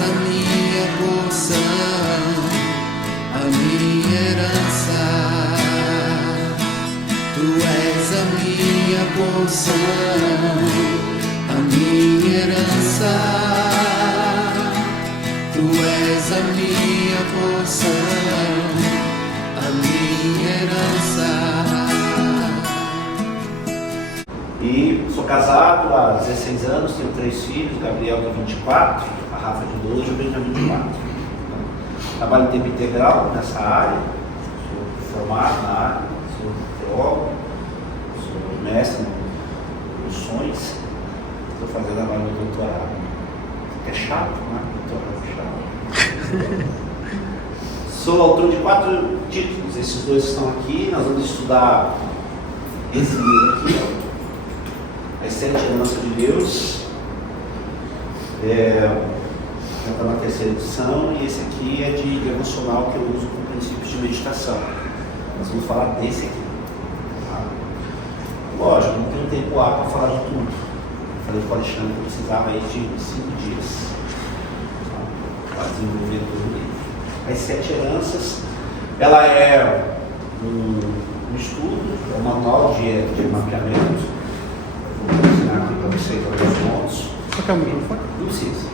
és a minha porção, a minha herança. Tu és a minha porção, a minha herança. Tu és a minha porção, a minha herança. E sou casado há 16 anos, tenho 3 filhos, Gabriel de 24, a Rafa de 12 e o Benjamin de 24. Trabalho em tempo integral nessa área, sou formado na área, sou teólogo, sou mestre em missões, estou fazendo agora meu doutorado. É chato, né? Doutorado chato. Sou autor de 4 títulos, esses 2 estão aqui, nós vamos estudar esse livro aqui, As 7 Heranças de Deus, já está na 3ª edição, e esse aqui é de devocional que eu uso com princípios de meditação. Nós vamos falar desse aqui. Tá? Lógico, não tenho tempo lá para falar de tudo. Eu falei para o Alexandre que eu precisava aí de 5 dias para desenvolver todo o livro. As 7 Heranças, ela é um estudo, é um manual de mapeamento. Vou ensinar aqui para vocês alguns pontos. Só que é o microfone? Não precisa.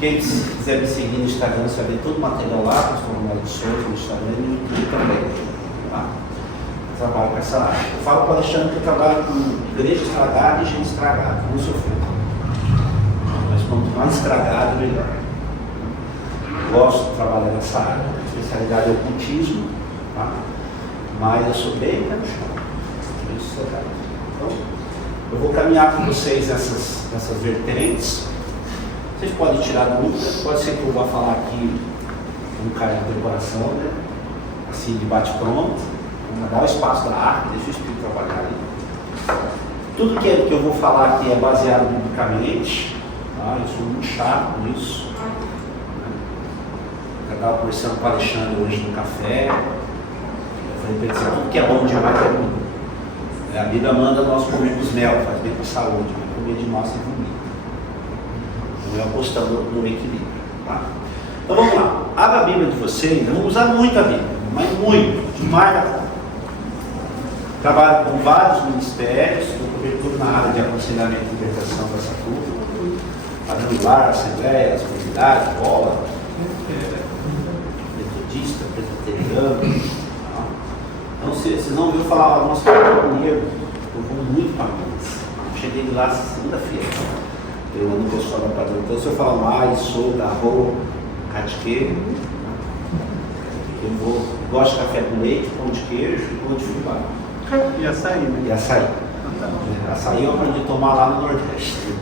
Quem quiser me seguir no Instagram, você vai ver todo o material lá, nós estamos maldições no Instagram e no YouTube também. Tá? Eu trabalho com essa área. Eu falo para o Alexandre que eu trabalho com igreja estragada e gente estragada, não sou feito. Mas quanto mais estragado, melhor. Gosto de trabalhar nessa área. A especialidade é o ocultismo, tá? Mas eu sou bem pé no chão. Bem sossegado. Então, eu vou caminhar com vocês essas vertentes. Vocês podem tirar dúvidas, pode ser que eu vá falar aqui um cara de decoração, né? Assim, de bate-pronto. Dá o espaço da arte, deixa o Espírito trabalhar ali. Tudo que eu vou falar aqui é baseado biblicamente, tá? Eu sou muito chato nisso. Eu estava conversando com o Alexandre hoje no café. Eu falei para ele dizer, tudo que é bom demais é bom. A Bíblia manda nós comermos mel, faz bem para a saúde, mas comer demais é bonito. Então eu apostando no equilíbrio. Tá? Então vamos lá. Abra a Bíblia de vocês, eu vou usar muito a Bíblia, mas muito, demais da conta. Trabalho com vários ministérios, estou cobertura na área de aconselhamento e libertação dessa turma, quadrangular, assembleias, comunidades, bola, metodista, presbiteriano. Então, vocês não ouviram falar, nossa, eu vou muito para Minas. Cheguei lá segunda-feira. Eu ando pessoal da padrão. Então, se eu falar mais, sogra, arroz, catiqueiro, eu gosto de café com leite, pão de queijo e pão de fubá. E açaí, né? E açaí. Açaí eu aprendi a tomar lá no Nordeste.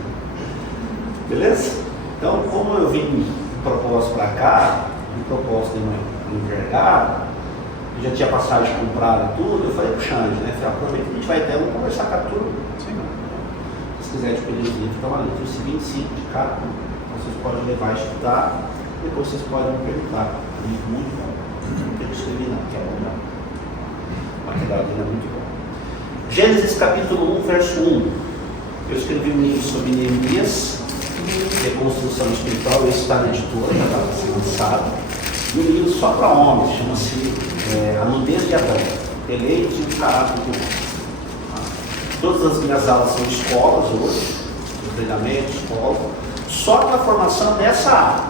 Beleza? Então, como eu vim de propósito para cá, de propósito de um empregado, já tinha passagem comprada e tudo, eu falei pro Xande, né? Falei, aproveita que a gente vai ter, vamos conversar com a turma. Sim, se quiser pedir os livros, estão ali, trouxe 25 de cada, vocês podem levar e estudar, depois vocês podem me perguntar. Livro muito bom. Não tem que escrever não, que é bom não. O material dele é muito bom. Gênesis capítulo 1, verso 1. Eu escrevi um livro sobre Neemias, reconstrução espiritual, esse está na editora, já estava sendo lançado. E um livro só para homens, chama-se A Nudez de Adão, Eleito e o Caráter do Homem. Todas as minhas aulas são escolas hoje, treinamento, escola, só para a formação nessa área.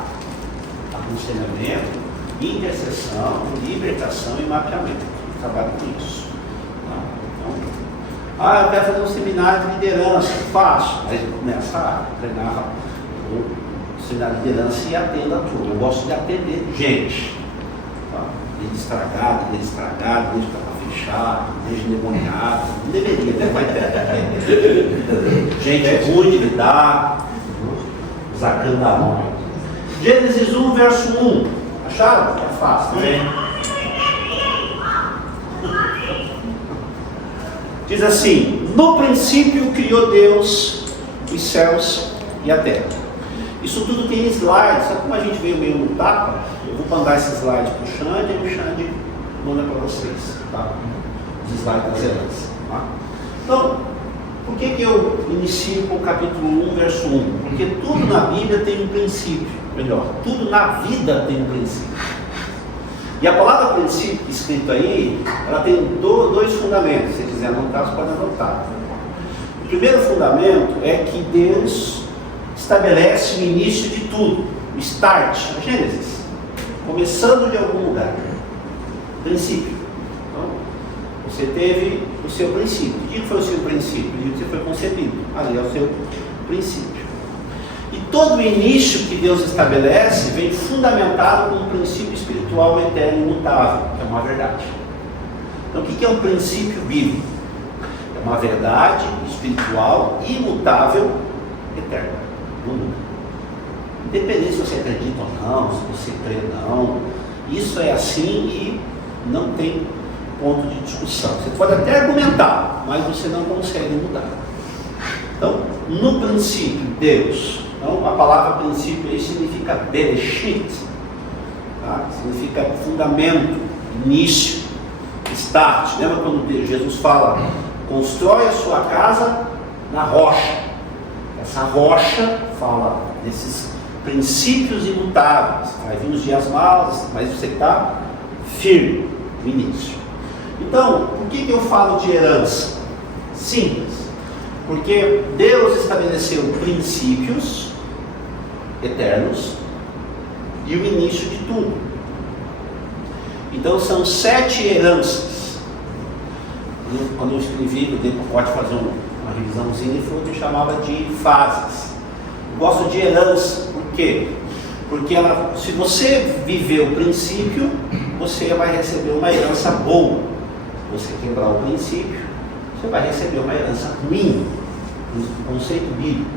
Aconselhamento, intercessão, libertação e mapeamento. Eu trabalho com isso. Então, eu quero fazer um seminário de liderança, faço, mas eu começo a treinar seminário de liderança e atendo a tudo. Eu gosto de atender gente. Tá? Desde estragado, desde que estava fechado, desde endemoniado. Não deveria, né? Vai ter. Gente ruim de lidar, sacando a mão. Gênesis 1, verso 1. Acharam? É fácil, né? Diz assim: no princípio criou Deus os céus e a terra. Isso tudo tem slides, sabe como a gente veio meio no tapa? Eu vou mandar esses slides para o Xande e o Xande manda para vocês, tá? Os slides das heranças, tá? Então, Por que eu inicio com o capítulo 1, verso 1? Porque tudo na Bíblia tem um princípio, melhor, tudo na vida tem um princípio. E a palavra princípio escrita aí, ela tem dois fundamentos. Se quiser anotar, você pode anotar. O primeiro fundamento é que Deus estabelece o início de tudo, o start, a Gênesis, começando de algum lugar. Princípio. Então, você teve o seu princípio. O que foi o seu princípio? O dia que você foi concebido. Ali é o seu princípio. E todo o início que Deus estabelece vem fundamentado com um princípio espiritual eterno e imutável, que é uma verdade. Então, o que é um princípio bíblico? É uma verdade espiritual imutável, eterna. Não muda. Independente se você acredita ou não, se você crê ou não, isso é assim e não tem ponto de discussão. Você pode até argumentar, mas você não consegue mudar. Então, no princípio, Deus. Então, a palavra princípio aí significa bereshit, tá? Significa fundamento, início, start. Lembra quando Jesus fala, constrói a sua casa na rocha? Essa rocha fala desses princípios imutáveis. Vai vir os dias maus, mas você está firme no início. Então, por que eu falo de herança? Simples. Porque Deus estabeleceu princípios eternos e o início de tudo. Então são 7 heranças. Quando eu escrevi, o tempo pode fazer uma revisãozinha, eu chamava de fases. Eu gosto de herança, por quê? Porque se você viver o princípio, você vai receber uma herança boa. Se você quebrar o princípio, você vai receber uma herança ruim, um conceito bíblico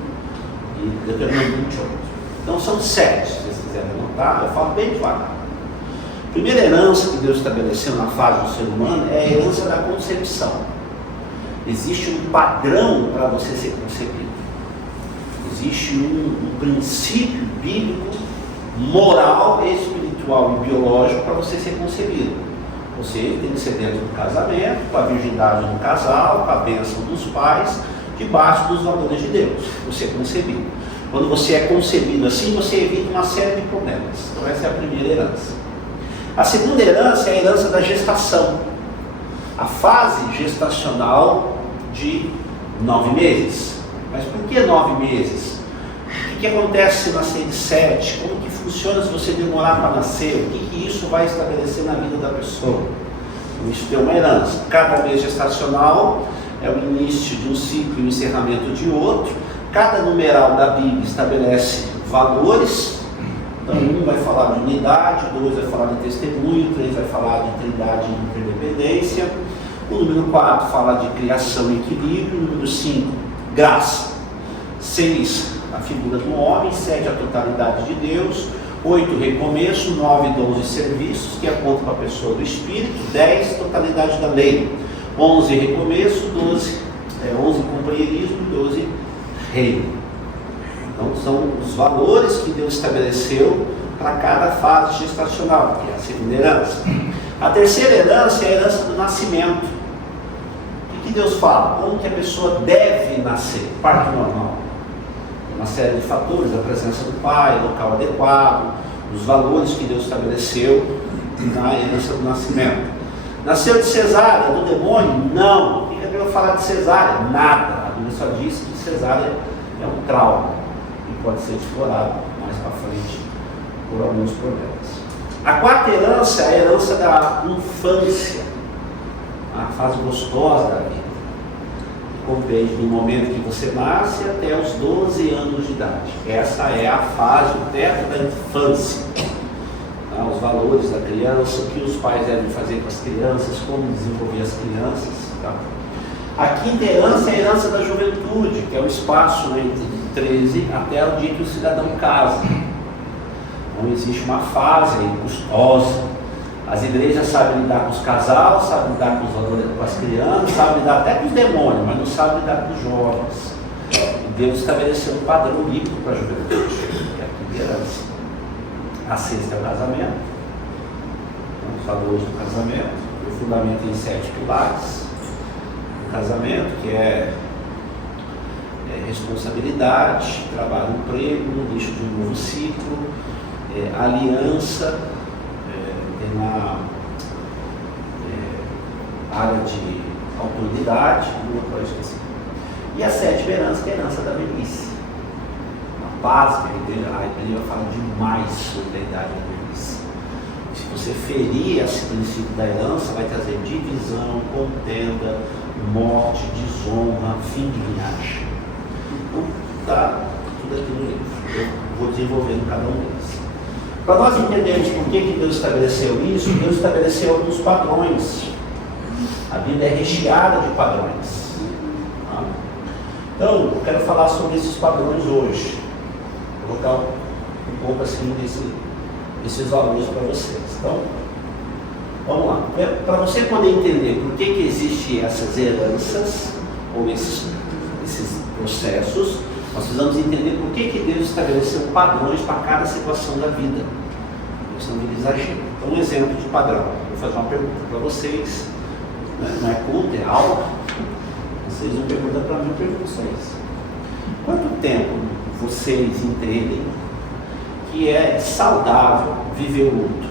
de Deuteronômio 28. Então são 7, se vocês quiserem anotar, eu falo bem devagar. A primeira herança que Deus estabeleceu na fase do ser humano é a herança da concepção. Existe um padrão para você ser concebido. Existe um princípio bíblico, moral, espiritual e biológico para você ser concebido. Você tem que ser dentro do casamento, com a virgindade do casal, com a bênção dos pais, debaixo dos valores de Deus. Você é concebido. Quando você é concebido assim, você evita uma série de problemas. Então essa é a primeira herança. A segunda herança é a herança da gestação. A fase gestacional de 9 meses. Mas por que 9 meses? O que acontece se nascer de 7? Como que funciona se você demorar para nascer? O que isso vai estabelecer na vida da pessoa? Então, isso tem uma herança. Cada mês gestacional é o início de um ciclo e o encerramento de outro. Cada numeral da Bíblia estabelece valores. Então, 1 vai falar de unidade, 2 vai falar de testemunho, 3 vai falar de trindade e interdependência. O número 4 fala de criação e equilíbrio. O número 5, graça. 6, a figura do homem. 7, a totalidade de Deus. 8, recomeço. 9 e 12, serviços, que apontam para a pessoa do Espírito. 10, totalidade da lei. 11, recomeço. 11, companheirismo. 12, reino. Então são os valores que Deus estabeleceu para cada fase gestacional, que é a segunda herança. A terceira herança é a herança do nascimento. O que Deus fala? Como que a pessoa deve nascer? Parto normal. Uma série de fatores, a presença do pai, local adequado, os valores que Deus estabeleceu na herança do nascimento. Nasceu de cesárea, do demônio? Não. O que a Bíblia fala de cesárea? Nada. A Bíblia só diz que cesárea é um trauma e pode ser explorado mais para frente por alguns problemas. A quarta herança é a herança da infância, a fase gostosa da vida, que compreende do momento que você nasce até os 12 anos de idade. Essa é a fase perto da infância. Os valores da criança, o que os pais devem fazer com as crianças, como desenvolver as crianças. Tá? A quinta herança é a herança da juventude, que é o espaço entre 13 até o dia que o cidadão casa. Então existe uma fase aí custosa. As igrejas sabem lidar com os casais, sabem lidar com as crianças, sabem lidar até com os demônios, mas não sabem lidar com os jovens. E Deus estabeleceu um padrão bíblico para a juventude, que é a quinta herança. A sexta é o casamento, os valores do casamento, o fundamento em 7 pilares. O casamento, que é responsabilidade, trabalho, emprego, início de um novo ciclo, aliança, tem lá área de autoridade, não esqueci. E a 7ª herança, que é a herança da velhice. A básica, ele vai falar demais sobre a idade da velhice. Se você ferir esse princípio da herança, vai trazer divisão, contenda, morte, desonra, fim de linhagem. Então, está tudo aqui no livro. Eu vou desenvolvendo cada um deles. Para nós entendermos por que Deus estabeleceu isso, Deus estabeleceu alguns padrões. A Bíblia é recheada de padrões. Tá? Então, eu quero falar sobre esses padrões hoje. Vou colocar um pouco assim desses valores para vocês. Então, vamos lá. Para você poder entender por que existem essas heranças, ou esses processos, nós precisamos entender por que Deus estabeleceu padrões para cada situação da vida. Senão ele exagera. Então, um exemplo de padrão. Vou fazer uma pergunta para vocês. Não é culto, é aula. Vocês não perguntam para mim, eu pergunto a vocês. Quanto tempo vocês entendem que é saudável viver o luto?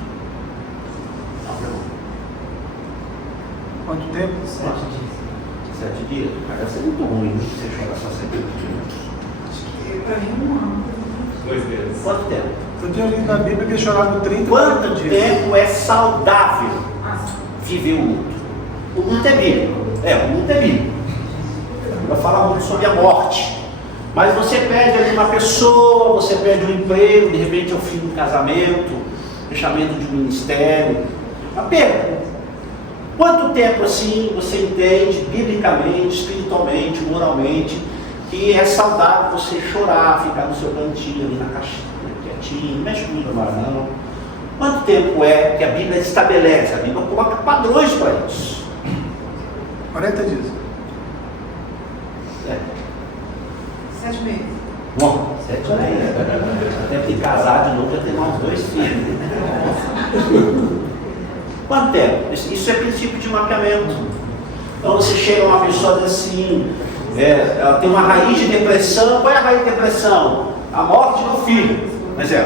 Quanto tempo? 7 dias. 7 dias? Cara, deve ser muito ruim, né? Você chorar só 7 dias. Para mim, 1 ano. 2 meses. Quanto tempo? Eu tinha lido na Bíblia que choraram 30 Quanto dias. tempo é saudável viver o luto? O luto é bíblico. O luto é bíblico. Vai falar muito sobre a morte. Mas você perde ali uma pessoa, você perde um emprego, de repente é o fim de um casamento, fechamento de um ministério. Uma perda. Quanto tempo assim você entende, biblicamente, espiritualmente, moralmente, que é saudável você chorar, ficar no seu cantinho ali na caixinha, quietinho, não mexe muito agora não. Quanto tempo é que a Bíblia estabelece? A Bíblia coloca padrões para isso. 40 dias. 7 meses. Bom, 7 meses. Até que casar de novo já tem mais 2 filhos. Quanto tempo? Isso é princípio de mapeamento. Então você chega a uma pessoa e diz assim, ela tem uma raiz de depressão. Qual é a raiz de depressão? A morte do filho. Mas você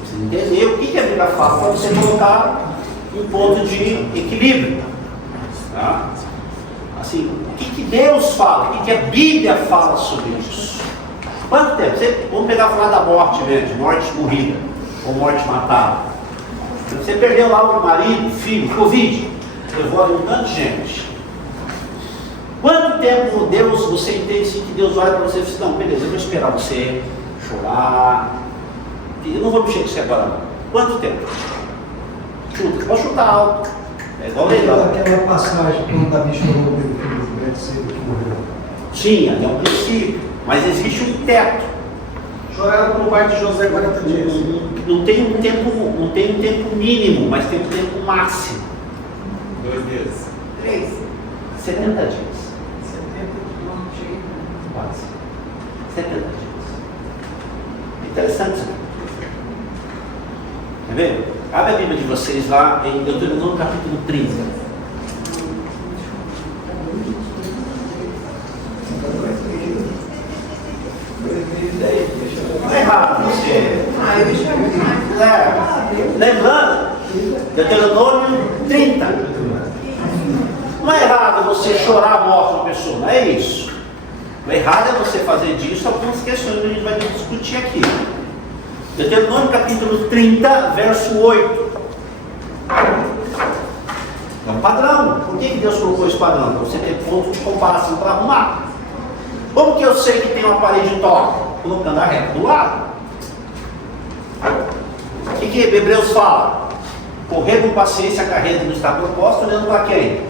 precisa entender o que a Bíblia fala para você colocar um ponto de equilíbrio. Tá? Assim, o que Deus fala? O que a Bíblia fala sobre isso? Quanto tempo? Vamos pegar falar da morte mesmo, de morte morrida, ou morte matada. Você perdeu lá o marido, filho, Covid, levou ali um tanto de gente. Quanto tempo Deus, você entende assim, que Deus olha para você e diz, não, beleza, eu vou esperar você chorar, eu não vou mexer com você agora não. Quanto tempo? Chuta, pode chutar alto. É igual legal. Aquela passagem quando Davi chorou pelo filho do Betseba que morreu. Sim, é um princípio, mas existe um teto. Choraram com o pai de José 40 dias. Não tem um tempo mínimo, mas tem um tempo máximo. 2 meses. 3. 70 dias. 70 dias. Quase. 70 dias. Interessante isso. Quer ver? Abre a Bíblia de vocês lá em Deuteronômio capítulo 30. Não é errado você. Eu chamo mais. Lembrando, Deuteronômio 30. Não é errado você chorar a morte de uma pessoa, não é isso. O errado é você fazer disso algumas questões que a gente vai discutir aqui. Deuteronômio capítulo 30, verso 8. É um padrão. Por que Deus colocou esse padrão? Para você ter ponto de comparação para arrumar. Como que eu sei que tem uma parede de toque? Colocando a reta do lado. O que Hebreus fala? Correr com paciência a carreira que nos está proposta, olhando para quem?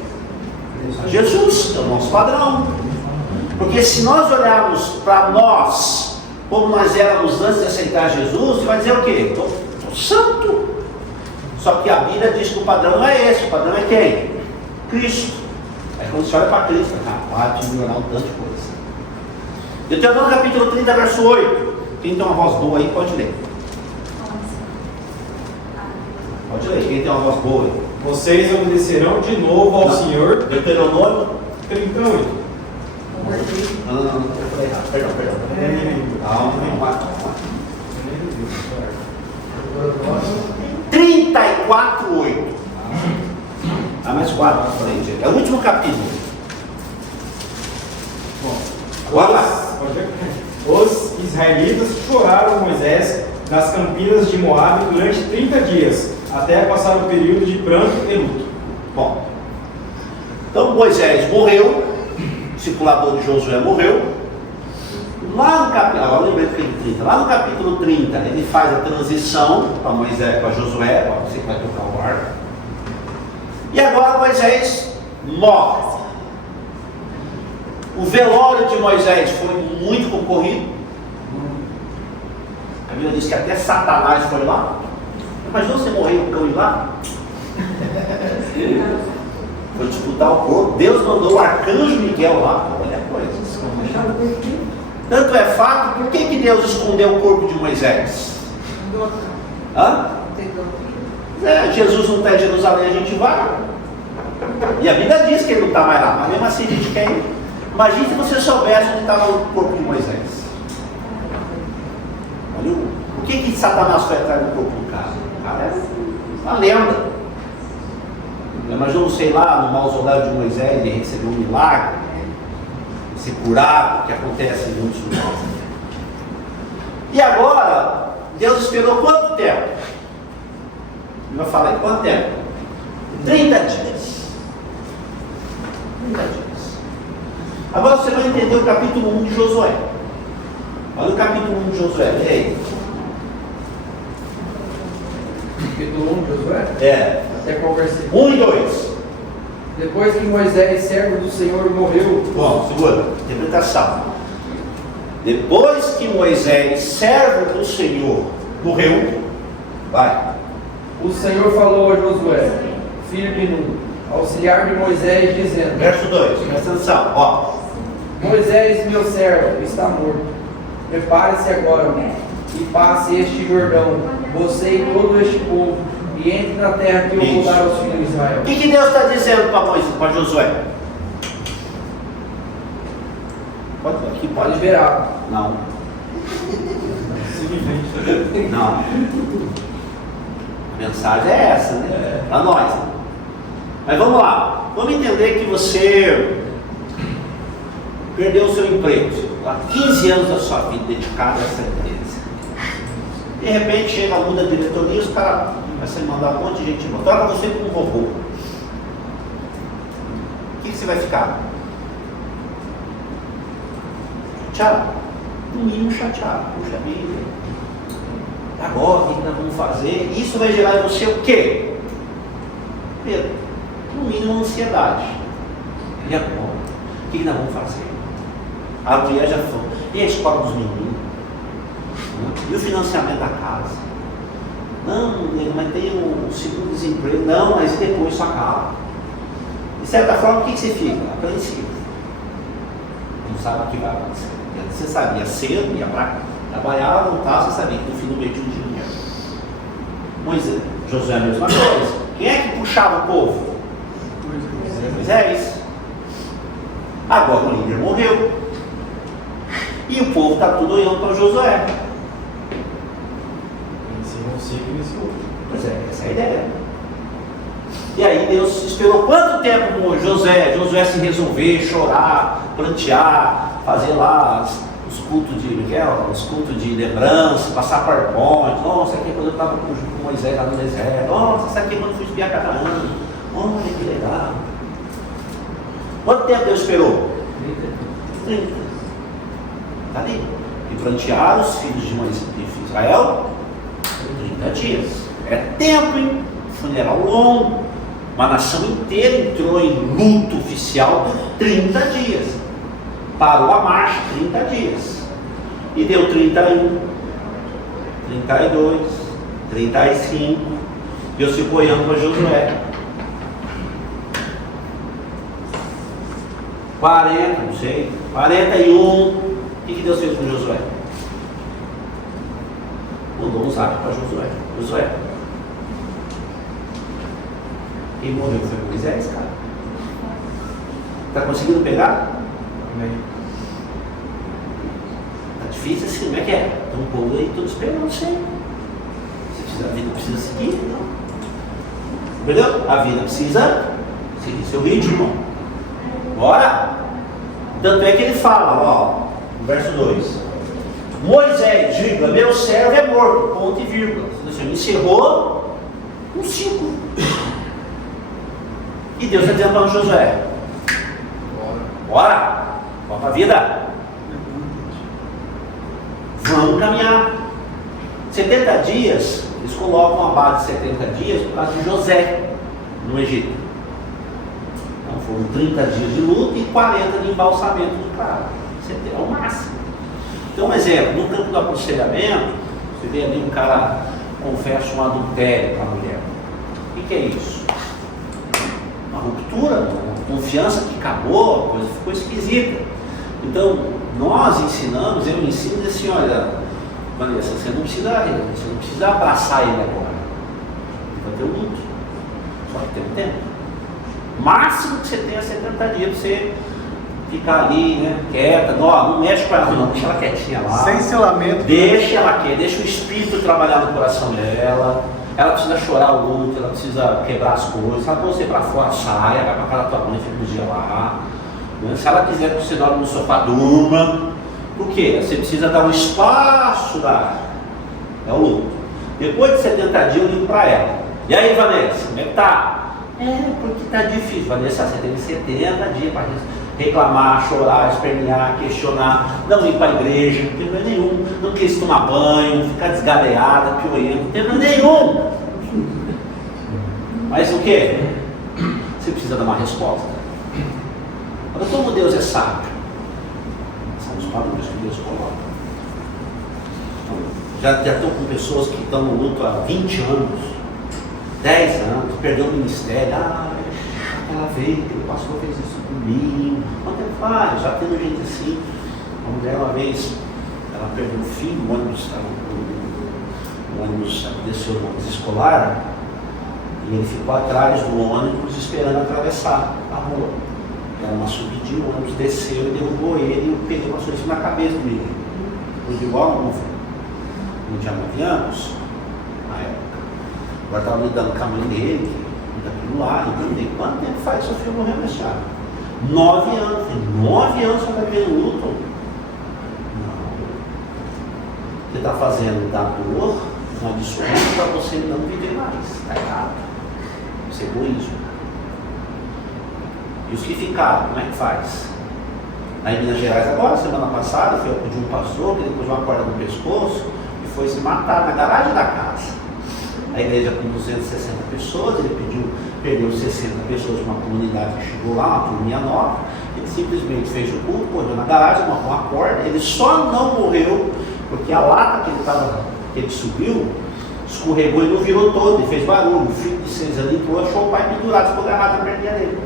Jesus, é o nosso padrão. Porque se nós olharmos para nós, como nós éramos antes de aceitar Jesus, você vai dizer o quê? Estou santo. Só que a Bíblia diz que o padrão não é esse, o padrão é quem? Cristo. Aí quando você olha para Cristo, capaz de melhorar um tanto de coisa. Deuteronômio capítulo 30, verso 8. Quem tem uma voz boa aí, pode ler. Pode ler, quem tem uma voz boa aí. Vocês obedecerão de novo ao Senhor. Deuteronômio 38. Não, eu falei errado. Perdão. Calma, calma. 34:8. Mais 4 na frente. É o último capítulo. Agora lá. Os israelitas choraram Moisés nas campinas de Moabe durante 30 dias, até passar o período de pranto e luto. Bom, então Moisés morreu, o discipulador de Josué morreu. Lá no capítulo, agora lembrei do capítulo 30. Lá no capítulo 30, ele faz a transição para Moisés, para Josué, você que vai tocar o arco. E agora Moisés morre. O velório de Moisés foi muito concorrido. A Bíblia diz que até Satanás foi lá. Imagina você morrer e o cão ir lá? Foi disputar o corpo. Deus mandou o arcanjo Miguel lá. Olha a coisa. Tanto é fato, por que Deus escondeu o corpo de Moisés? Hã? Jesus não está em Jerusalém, a gente vai. E a Bíblia diz que ele não está mais lá, mas mesmo assim a gente quer ir. Imagine se você soubesse onde estava o corpo de Moisés. Olha, por que Satanás foi atrás do corpo do cara? O cara é uma lenda. Imagina, sei lá, no mausoléu de Moisés, ele recebeu um milagre, se curado, que acontece em muitos lugares. E agora, Deus esperou quanto tempo? Eu falei, quanto tempo? 30 dias. 30 dias. Agora você vai entender o capítulo 1 de Josué. Olha o capítulo 1 de Josué, lê aí. Capítulo 1 de Josué? É. Até qual versículo? 1 e 2. Depois que Moisés, servo do Senhor, morreu. Bom, segura. Interpretação. Depois que Moisés, servo do Senhor, morreu, vai. O Senhor falou a Josué, filho de Nun, auxiliar de Moisés, dizendo: Verso 2, presta atenção, ó. Moisés, meu servo, está morto. Prepare-se agora e passe este Jordão, você e todo este povo, e entre na terra que eu vou dar aos filhos de Israel. O que Deus está dizendo para Moisés, para Josué? Pode liberar. Não. Não. A mensagem é essa, né? Para nós. Mas vamos lá. Vamos entender que você perdeu o seu emprego. Há 15 anos da sua vida dedicado a essa empresa. De repente chega, muda a diretoria e os caras começam a mandar um monte de gente embora. Troca você como um robô. O que você vai ficar? Chateado? No mínimo chateado. Puxa vida. Agora, o que nós vamos fazer? Isso vai gerar em você o quê? Medo. No mínimo ansiedade. E agora? O que nós vamos fazer? A mulher já falou. E a escola dos meninos? E o financiamento da casa? Não, mas tem o segundo desemprego. Não, mas depois isso acaba. De certa forma, o que você fica? Apreensivo. Não sabe o que vai acontecer. Você sabia cedo, ia para trabalhar, voltar, você sabia que no fim do mês tinha um dinheiro. Moisés, Josué a mesma coisa. Quem é que puxava o povo? Moisés. Agora o líder morreu. E o povo está tudo olhando para Josué. Ensina um ciclo e inicia outro. Pois é, essa é a ideia. E aí Deus esperou quanto tempo com Josué se resolver, chorar, plantear, fazer lá os cultos de Miguel, os cultos de lembrança, passar PowerPoint. Nossa, aqui é quando eu estava com Moisés lá no deserto. Nossa, isso aqui é quando eu fui espiar Canaã. Olha que legal. Quanto tempo Deus esperou? 30. Está ali. E plantearam os filhos de Moisés de Israel 30 dias. É tempo, hein? Funeral longo. Uma nação inteira entrou em luto oficial 30 dias. Parou a marcha 30 dias. E deu 31, 32, 35. Deus ficou olhando para Josué. 40, não sei. 41. O que Deus fez com Josué? Mandou um zap para Josué. Josué. Quem morreu foi Moisés, cara. Está conseguindo pegar? Amém. difícil assim, como é que é? Então o povo aí todo esperando você. A vida precisa seguir, não. Entendeu? A vida precisa seguir seu ritmo. Bora? Tanto é que ele fala, ó, no verso 2. Moisés, vírgula, meu servo é morto, ponto e vírgula. Ele encerrou um ciclo. E Deus está dizendo para Josué: bora, volta a vida. Vamos caminhar. 70 dias, eles colocam uma base de 70 dias por causa de José no Egito. Então foram 30 dias de luta e 40 de embalsamento do cara. 70 é o máximo. Então, um exemplo, no campo do aconselhamento, você vê ali um cara confessa um adultério para a mulher. O que é isso? Uma ruptura, uma confiança que acabou, a coisa ficou esquisita. Então, nós ensinamos, eu ensino assim, olha, Vanessa, você não precisa abraçar ele agora. Vai ter um luto. Só que tem um tempo. Máximo que você tenha 70 dias para você ficar ali, né, quieta, não mexe com ela, não, deixa ela quietinha lá. Sem selamento. Deixa ela quieta, deixa o espírito trabalhar no coração dela. Ela precisa chorar o luto, ela precisa quebrar as coisas. Se ela pôr você para fora, saia, vai para casa da tua mãe, fica um dia lá. Se ela quiser que você dorme no sofá, durma. Por quê? Você precisa dar um espaço é o luto. Depois de 70 dias eu ligo para ela. E aí, Vanessa, como é que tá? Porque tá difícil. Vanessa, você tem 70 dias para reclamar, chorar, espernear, questionar, não ir para a igreja, não tem problema nenhum, não quis tomar banho, ficar desgadeada, pioeira, não tem problema nenhum. Mas o que? Você precisa dar uma resposta. Agora, como Deus é sábio? São os padrões que Deus coloca. Então, já estou com pessoas que estão no luto há 20 anos, 10 anos, perdeu o ministério, aquela vez que o pastor fez isso comigo. Quanto tempo faz? Já tendo gente assim. Uma mulher uma vez, ela perdeu um filho, o ônibus desceu no ônibus escolar e ele ficou atrás do ônibus esperando atravessar a rua. Era uma subidinha, o ônibus desceu e derrubou ele e o pneu passou em cima da cabeça do menino. Foi igual no tinha 9 anos, na época. Agora estava lidando com a mãe dele, daquilo lá, entendeu? Quanto tempo faz seu filho morreu nesse ano? 9 anos. 9 anos você vai ver luto? Não. Você está fazendo da dor uma desculpa para você não viver mais. Está errado. Isso é egoísmo. E os que ficaram, como é que faz? Aí em Minas Gerais agora, semana passada, foi de um pastor que ele pôs uma corda no pescoço e foi se matar na garagem da casa. A igreja com 260 pessoas, ele perdeu 60 pessoas de uma comunidade que chegou lá, uma turminha nova. Ele simplesmente fez o culto, pôs na garagem, amarrou uma corda. Ele só não morreu porque a lata que ele subiu escorregou e não virou todo, ele fez barulho. O filho de 6 anos entrou, achou o pai pendurado, ficou agarrado na perninha dele.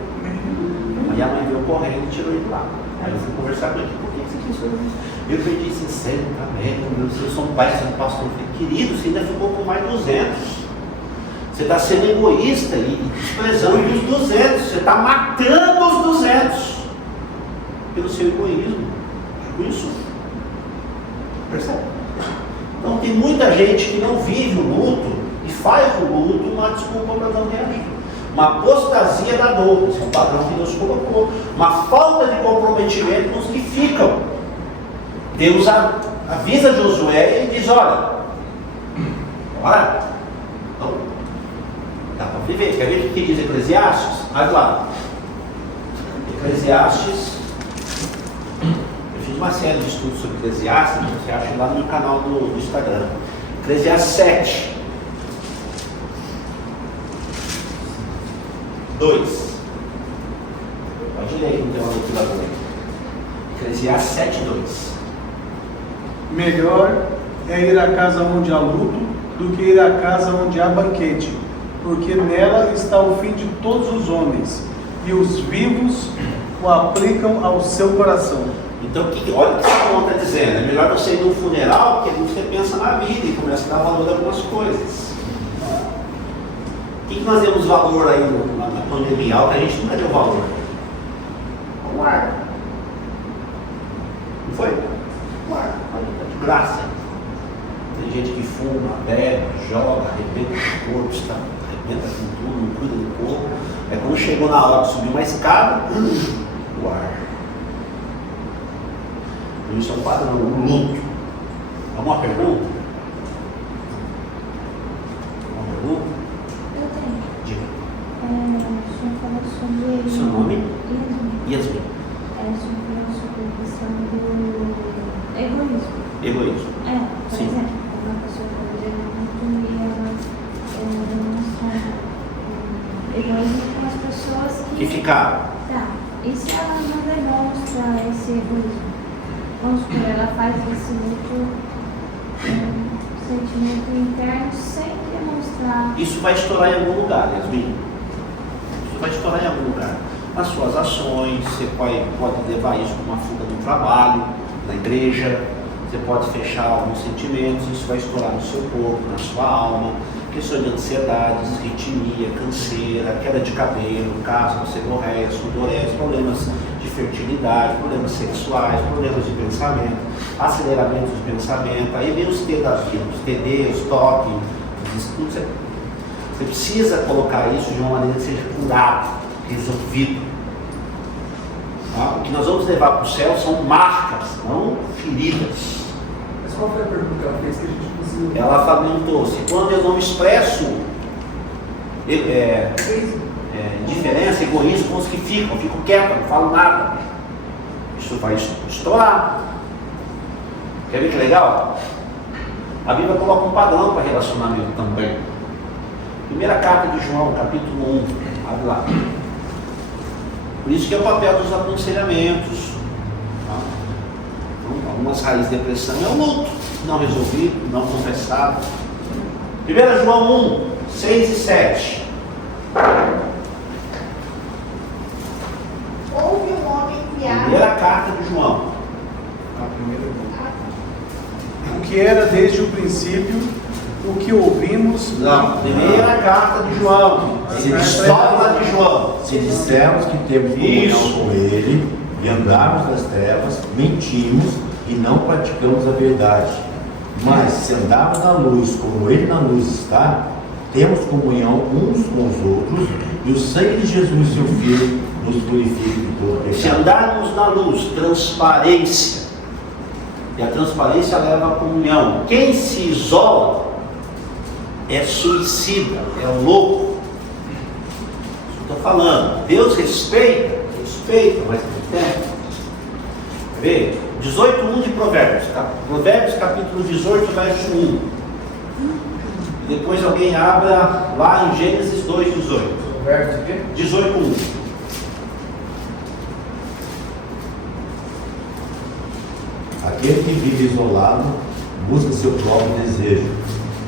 Aí a mãe veio correndo e tirou ele lá. Aí eu fui conversar com ele: por que você quis fazer isso? Eu perdi 60, meu Deus, eu sou um pai, sou um pastor. Eu falei: querido, você ainda ficou com mais 200. Você está sendo egoísta e desprezando os 200. Você está matando os 200 pelo seu egoísmo. Isso. Percebe? Então tem muita gente que não vive o luto e faz o luto uma desculpa para não reagir. Uma apostasia da dor, esse é um padrão que Deus colocou. Uma falta de comprometimento nos que ficam. Deus avisa Josué e diz: olha, então, dá para viver. Quer ver o que diz Eclesiastes? Vai lá. Eclesiastes. Eu fiz uma série de estudos sobre Eclesiastes, você acha lá no meu canal do Instagram. Eclesiastes 7. 2. Pode ler aí, não tem uma leitura agora. Eclesiastes 7, 2. Melhor é ir à casa onde há luto do que ir à casa onde há banquete, porque nela está o fim de todos os homens, e os vivos o aplicam ao seu coração. Então, olha o que Salomão está dizendo: é melhor você ir num funeral, porque você pensa na vida e começa a dar valor a algumas coisas. O que nós demos valor aí na pandemia alta? A gente nunca deu valor. O ar. Não foi? O ar. graça. Tem gente que fuma, bebe, joga, arrebenta com o corpo, arrebenta com tudo, não cuida do corpo. Aí quando chegou na hora de subir uma escada, o ar. Isso é um padrão, um luto. Alguma pergunta? Alguma pergunta? Eu tenho. Diga. O senhor falou sobre... Seu nome? Yasmin. Yasmin. O senhor falou sobre a questão do egoísmo. Egoísmo. Por Sim. exemplo, uma pessoa pode ir muito e ela demonstra egoísmo com as pessoas Que ficaram. Tá. E se ela não demonstra esse egoísmo? Vamos supor, ela faz esse luto, sentimento interno sem demonstrar. Isso vai estourar em algum lugar, Yasmin. Isso vai estourar em algum lugar. Nas suas ações, você pode levar isso para uma fuga do trabalho, na igreja, você pode fechar alguns sentimentos, isso vai estourar no seu corpo, na sua alma, questões de ansiedades, arritmia, canseira, queda de cabelo, caspa, seborreia, sudorese, problemas de fertilidade, problemas sexuais, problemas de pensamento, aceleramento de pensamento, aí vem os T da vida, os TD, os TOC, tudo. Você precisa colocar isso de uma maneira que seja curado, resolvido. Tá? O que nós vamos levar para o céu são marcas, não feridas. Mas qual foi a pergunta que ela fez que a gente conseguiu? Ela falou, se quando eu não expresso indiferença, egoísmo com os que ficam, eu fico quieto, não falo nada, isso vai estourar. Quer ver que legal? A Bíblia coloca um padrão para relacionamento também. Primeira carta de João, capítulo 1, abre lá. Por isso que é o papel dos aconselhamentos. Tá? Então, algumas raízes de depressão é o luto, não resolvido, não confessado. 1 João 1, 6 e 7. Houve um homem enviado. Primeira carta de João. O que era desde o princípio, o que ouvimos... Não, primeira carta de João. Escola de João. Se dissermos que temos comunhão Isso. com Ele e andarmos nas trevas, mentimos e não praticamos a verdade. Mas se andarmos na luz, como Ele na luz está, temos comunhão uns com os outros, e o sangue de Jesus, seu Filho, nos purifica de todo Se pecado. andarmos na luz, transparência. E a transparência leva à comunhão. Quem se isola é suicida, é louco. Estou falando, Deus respeita, mas tem tempo. Quer ver? 18:1 de Provérbios, tá? Provérbios capítulo 18, verso 1. Depois alguém abra lá em Gênesis 2:18. Verso o quê? 18:1. Aquele que vive isolado busca seu próprio desejo,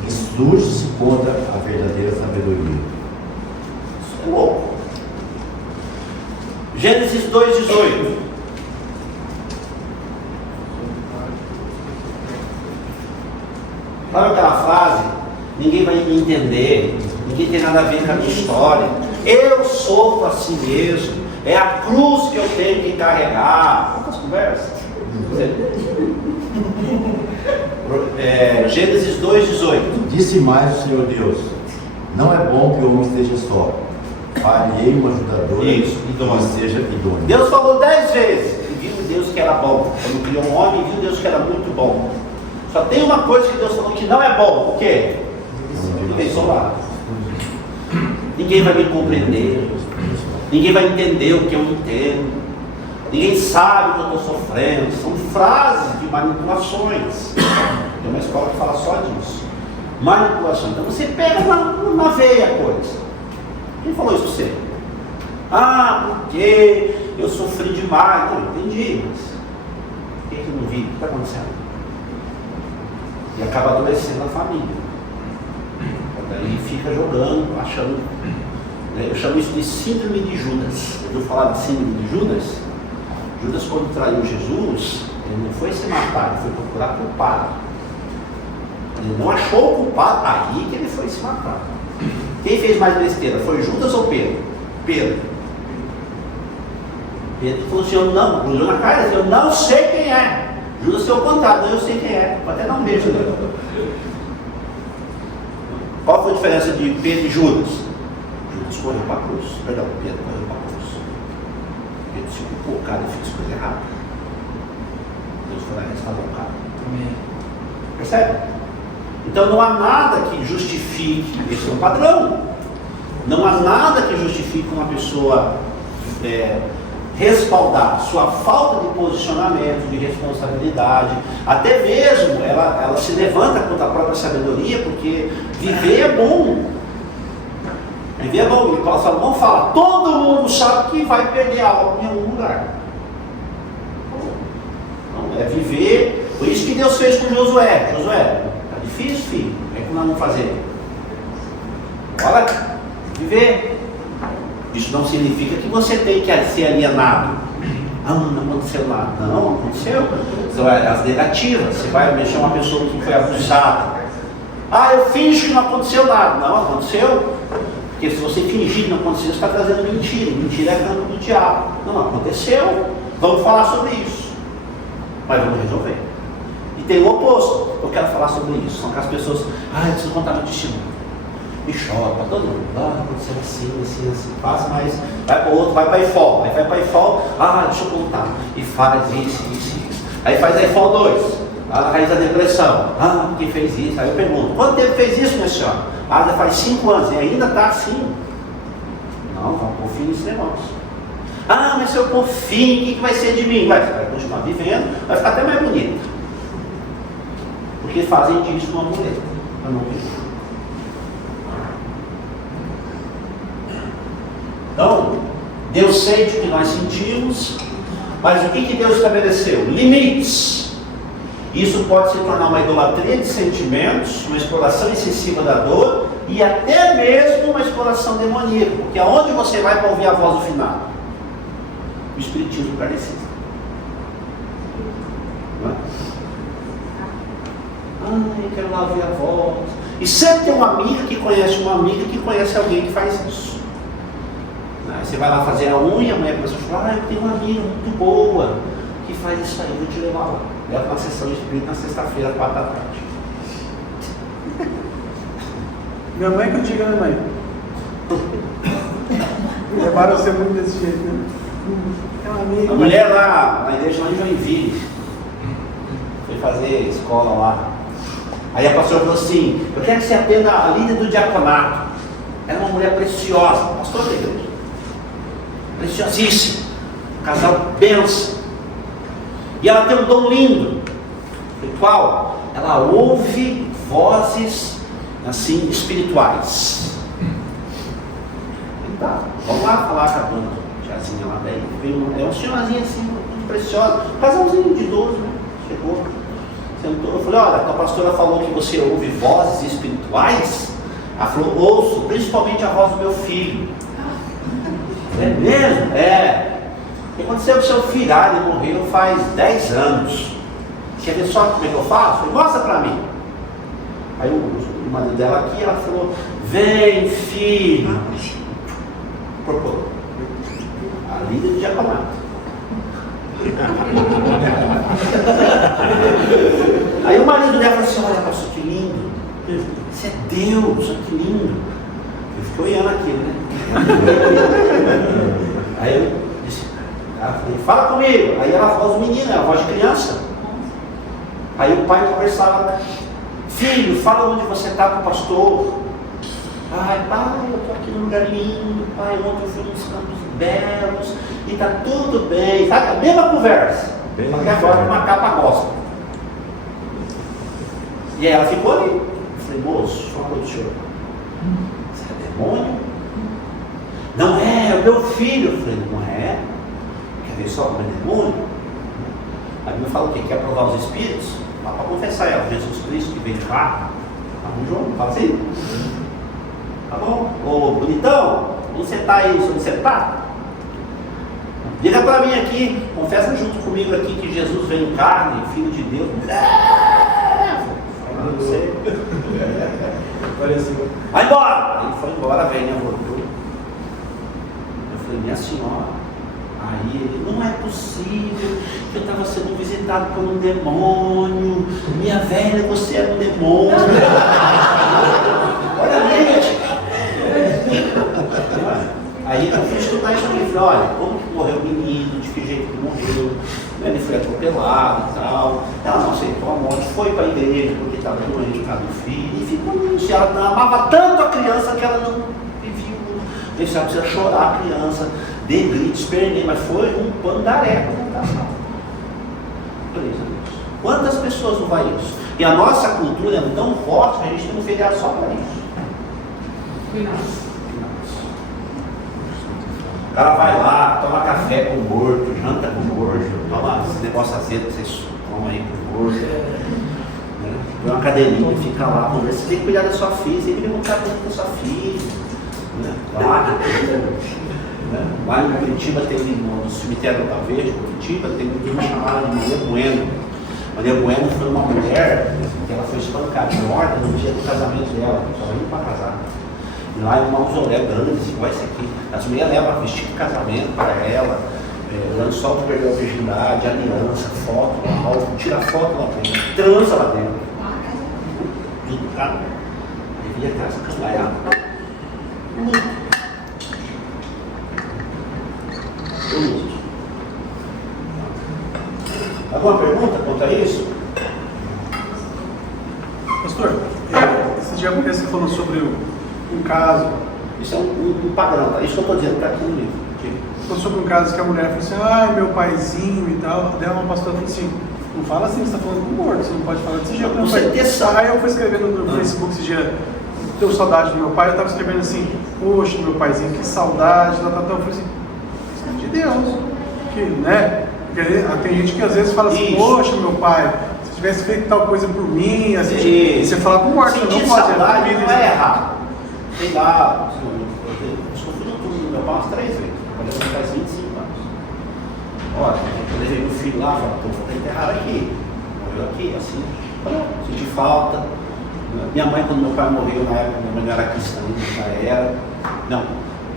insurge-se contra a verdadeira sabedoria. Isso é louco. Gênesis 2:18. Sabe aquela frase? Ninguém vai me entender, ninguém tem nada a ver com a minha história. Eu sofro a si mesmo, é a cruz que eu tenho que carregar. Quantas conversas? Gênesis 2:18. Disse mais o Senhor Deus: não é bom que o homem esteja só. Farei uma ajudadora Isso, que idônea. seja idônea. Deus falou 10 vezes. Ele viu Deus que era bom. Quando criou um homem, viu Deus que era muito bom. Só tem uma coisa que Deus falou que não é bom. O quê? Viver isolado. Ninguém vai me compreender. Ninguém vai entender o que eu entendo. Ninguém sabe o que eu estou sofrendo. São frases de manipulações. Tem uma escola que fala só disso. Manipulação. Então você pega na veia a coisa. Quem falou isso para você? Ah, porque eu sofri demais. Não, entendi, mas por que eu não vi? O que está acontecendo? E acaba adoecendo a família. Daí fica jogando, achando. Né? Eu chamo isso de síndrome de Judas. Eu vou falar de síndrome de Judas. Judas, quando traiu Jesus, ele não foi se matar, ele foi procurar culpado. Ele não achou o culpado, aí que ele foi se matar. Quem fez mais besteira? Foi Judas ou Pedro? Pedro. Pedro falou assim, eu não, olhou na cara, eu não sei quem é. Judas é o contrário, eu sei quem é. Pode até dar um beijo nele. Qual foi a diferença de Pedro e Judas? Judas correu para a cruz. Perdão, Pedro correu para a cruz. Pedro se culpou, cara, eu fiz coisa errada. Deus foi lá e restaurou o cara. Percebe? Então não há nada que justifique, esse é um padrão. Não há nada que justifique uma pessoa respaldar sua falta de posicionamento, de responsabilidade. Até mesmo ela se levanta contra a própria sabedoria, porque viver é bom. Viver é bom. E Salomão fala, todo mundo sabe que vai perder algo em algum lugar. Então, é viver. Por isso que Deus fez com Josué. Josué, tá difícil, filho. O que é que nós vamos fazer? Bora viver. Isso não significa que você tem que ser alienado. Não aconteceu nada. Não aconteceu. São as negativas. Você vai mexer uma pessoa que foi abusada. Eu finjo que não aconteceu nada. Não aconteceu. Porque se você fingir que não aconteceu, você está trazendo mentira. Mentira é campo do diabo. Não aconteceu. Vamos falar sobre isso. Mas vamos resolver. E tem o oposto. Eu quero falar sobre isso. São aquelas pessoas, eu preciso contar meu testemunho. E chora para todo mundo. Aconteceu assim. Passa, mas vai para o outro, vai para IFOL. Aí vai para IFOL, deixa eu contar. E faz isso. Aí faz IFOL 2. A raiz da depressão. Quem fez isso? Aí eu pergunto, quanto tempo fez isso, minha senhora? Já faz 5 anos e ainda está assim. Não, vamos pôr fim nesse negócio. Mas se eu pôr fim, o que vai ser de mim? Vai continuar vivendo, vai ficar até mais bonito. Porque fazem disso uma muleta. Para não viver. Então, Deus sente o que nós sentimos, mas o que Deus estabeleceu? Limites. Isso pode se tornar uma idolatria de sentimentos, uma exploração excessiva da dor e até mesmo uma exploração demoníaca, porque aonde você vai para ouvir a voz do finado? O espiritismo kardecista. Eu quero lá ouvir a voz. E sempre tem uma amiga que conhece alguém que faz isso. Aí você vai lá fazer a unha, a mulher começa a falar, eu tenho uma amiga muito boa que faz isso aí, vou te levar lá. Leva uma sessão espírita na sexta-feira, 4 da tarde. Minha mãe que eu diga, né, mãe? Levaram você muito desse jeito, né? É uma amiga. A mulher lá na igreja lá em Joinville foi fazer escola lá. Aí a pastora falou assim, eu quero que você atenda a líder do diaconato. Era uma mulher preciosa, pastora da igreja. Preciosíssima. Casal benção. E ela tem um dom lindo. Qual? Ela ouve vozes assim espirituais. Tá, vamos lá falar com a dona tiazinha lá daí. É uma senhorazinha assim, muito preciosa. Casalzinho de idoso, né? Chegou, sentou. Eu falei, olha, a pastora falou que você ouve vozes espirituais. Ela falou, ouço, principalmente a voz do meu filho. É mesmo? É. O que aconteceu com o seu filho? Ele morreu faz 10 anos. Quer ver só como é que eu faço? Falei, mostra pra mim. Aí o marido dela aqui, ela falou, vem filho. Procurou. A líder do diaconato. Aí o marido dela falou assim, olha pastor, que lindo. Isso é Deus, olha que lindo. Eu fiquei olhando aquilo, né? Aí eu disse, ela falou, fala comigo. Aí ela voz do menino, ela voz de criança. Aí o pai conversava, filho, fala onde você está com o pastor. Pai, eu estou aqui num lugar lindo, pai, ontem eu fui nos campos belos, e está tudo bem, sabe? A mesma conversa, só que agora com uma capa gospel. E aí ela ficou ali. Eu falei, moço, fala do senhor. Você é demônio? Não é o meu filho. Eu falei, não é? Quer ver só como é demônio? Aí me fala o quê? Quer provar os espíritos? Lá para confessar ela, Jesus Cristo que veio de lá. Vamos junto, fala assim. Tá bom? Ô bonitão, onde você está aí? Onde você está? Diga para mim aqui, confessa junto comigo aqui que Jesus veio em carne, Filho de Deus. Não sei. Vai embora! Ele foi embora, a velhinha voltou. Eu falei, minha senhora, Aí ele, não é possível que eu estava sendo visitado por um demônio. Minha velha, você era um demônio. Olha a mente. Aí eu fui estudar isso aqui. Falei, olha, como que morreu o menino, de que jeito que morreu. Ele foi atropelado e tal. Ela não aceitou a morte, foi para a igreja porque estava doente por causa do filho. E ficou nisso. Ela amava tanto a criança que ela não vivia. Ele precisa chorar a criança. De gritos, esperneia, mas foi um pandareco na casa. Quantas pessoas não vai isso? E a nossa cultura é tão forte que a gente tem um feriado só para isso. O cara vai lá, toma café com o morto, janta com o morto, toma esse negócio azedo que vocês tomam aí com o morto. Põe uma cadeirinha e fica lá, conversa. Você tem que cuidar da sua filha, você tem que perguntar da sua filha. Lá em Curitiba tem no cemitério da Verde, Curitiba, tem uma chamada de Maria Bueno. Maria Bueno foi uma mulher que ela foi espancada, morta no dia do casamento dela, só indo para casar. E lá é um mausoléu grande, igual esse aqui. As mulheres levam vestido de casamento para ela, lençol que perdeu a virgindade, aliança, foto, tira foto lá dentro, trança lá dentro. Tudo cara. Devia ter essa cambalhada. Alguma pergunta quanto a isso? Pastor, esse dia você falou sobre um caso. Isso é um padrão, tá? Isso que eu estou dizendo, está aqui no livro. Falou sobre um caso que a mulher falou assim, ai meu paizinho e tal. Daí uma pastora falou assim, não fala assim, você está falando com o morto, você não pode falar desse jeito. Aí eu fui escrevendo no Facebook esse dia, deu saudade do meu pai, eu estava escrevendo assim, poxa meu paizinho, que saudade, eu falei assim, de Deus, que, né? Porque tem gente que às vezes fala assim, poxa meu pai, se tivesse feito tal coisa por mim, assim, e você fala com o morto, você não pode. Saudade não é errado. Sei lá, eu fui no turno do meu pai umas 3 vezes, mas faz 25 anos. Olha, eu levei meu filho lá, falei, vou enterrar aqui, morreu aqui, assim, senti falta. Minha mãe, quando meu pai morreu, na época, minha mãe não era cristã, já era. Não,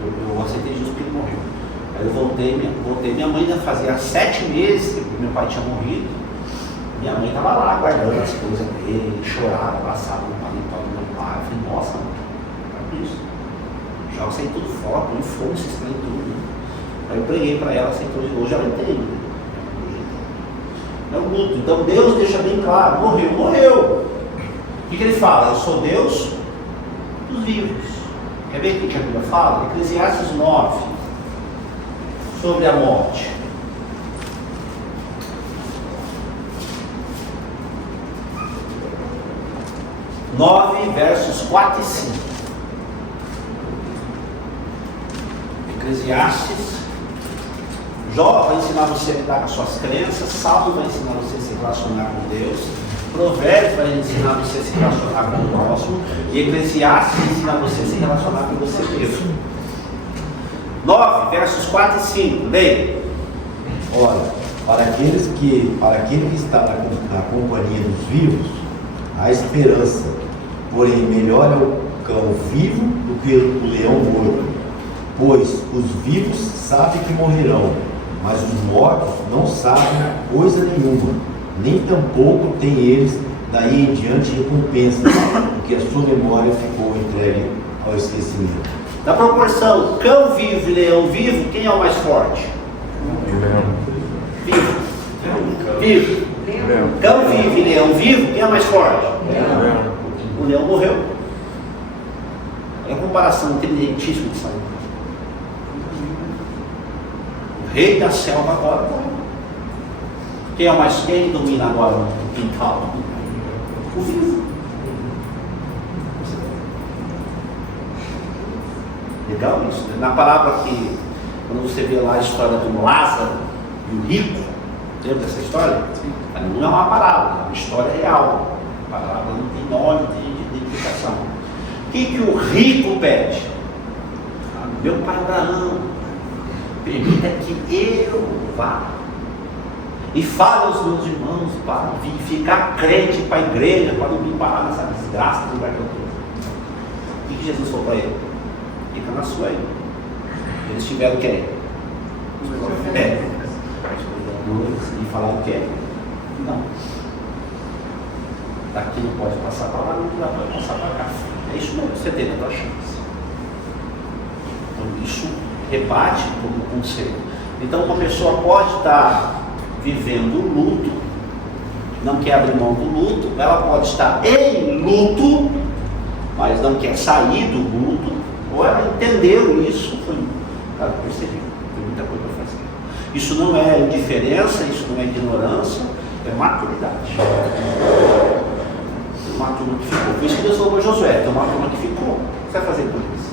eu aceitei Jesus porque ele morreu. Aí eu voltei, minha mãe ainda fazia 7 meses que meu pai tinha morrido. Minha mãe estava lá guardando as coisas dele, chorava, abraçava no paletó do meu pai. Eu falei, nossa, mãe, olha isso. Joga isso aí tudo fora, põe fogo, se estranha tudo. Aí eu preguei para ela, aceitou de hoje, ela entende. É um luto. Então Deus deixa bem claro, morreu. O que ele fala? Eu sou Deus dos vivos. Quer ver o que a Bíblia fala? Eclesiastes 9, sobre a morte. Versos 4 e 5. Eclesiastes. Jó vai ensinar você a lidar com as suas crenças. Salmo vai ensinar você a se relacionar com Deus. Provérbios vai ensinar você a se relacionar com o próximo. E Eclesiastes vai ensinar você a se relacionar com você mesmo. 9, versos 4 e 5. Leia. Olha, para aquele que está na companhia dos vivos, há esperança. Porém, melhor é o cão vivo do que o leão morto. Pois os vivos sabem que morrerão, mas os mortos não sabem coisa nenhuma, nem tampouco têm eles daí em diante recompensa, porque a sua memória ficou entregue ao esquecimento. Na proporção cão vivo e leão vivo, quem é o mais forte? Vivo. Vivo. Cão vivo e leão vivo, quem é mais forte? O leão morreu. É a comparação inteligentíssima que saiu. O rei da selva agora morreu. Quem é o mais? Quem domina agora o quintal? O vivo. Legal isso, né? Na parábola que, quando você vê lá a história do Lázaro e o rico, lembra dessa história? Sim. Não é uma parábola, é uma história real. A parábola não tem nome de implicação. O que o rico pede? Meu pai Abraão, permita que eu vá e fale aos meus irmãos para vir ficar crente para a igreja, para não vir parar nessa desgraça do lugar que eu estou. O que Jesus falou para ele? Fica na sua aí. Eles tiveram quem? É. E falar o quê? Não. Daqui não pode passar para lá, não dá para passar para cá. É isso mesmo, você tem a tua chance. Então isso rebate todo o conceito. Então uma pessoa pode estar vivendo o luto, não quer abrir mão do luto, ela pode estar em luto, mas não quer sair do luto, ou ela entendeu isso, ela percebeu, tem muita coisa para fazer. Isso não é indiferença, isso não é ignorância, é maturidade. Tem uma turma que ficou. Por isso que Deus falou para Josué, tem uma turma que ficou. O que você vai fazer com isso?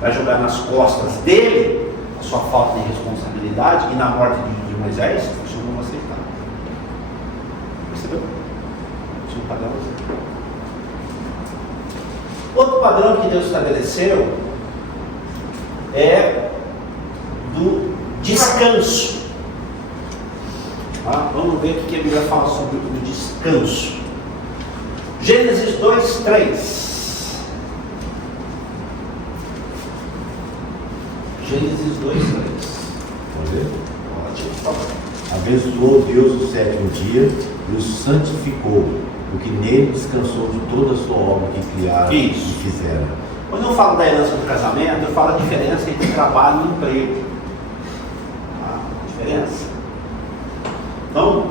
Vai jogar nas costas dele a sua falta de responsabilidade e na morte de Moisés, isso não vão aceitar. Percebeu? Isso é um padrão. Outro padrão que Deus estabeleceu é do descanso. Vamos ver o que a Bíblia fala sobre o descanso. Gênesis 2:3. Gênesis 2:3. Pode ver? Abençoou Deus o sétimo dia e o santificou, porque nele descansou de toda a sua obra que criaram e fizeram. Quando eu falo da herança do casamento, eu falo a diferença entre trabalho e emprego. Diferença. Então,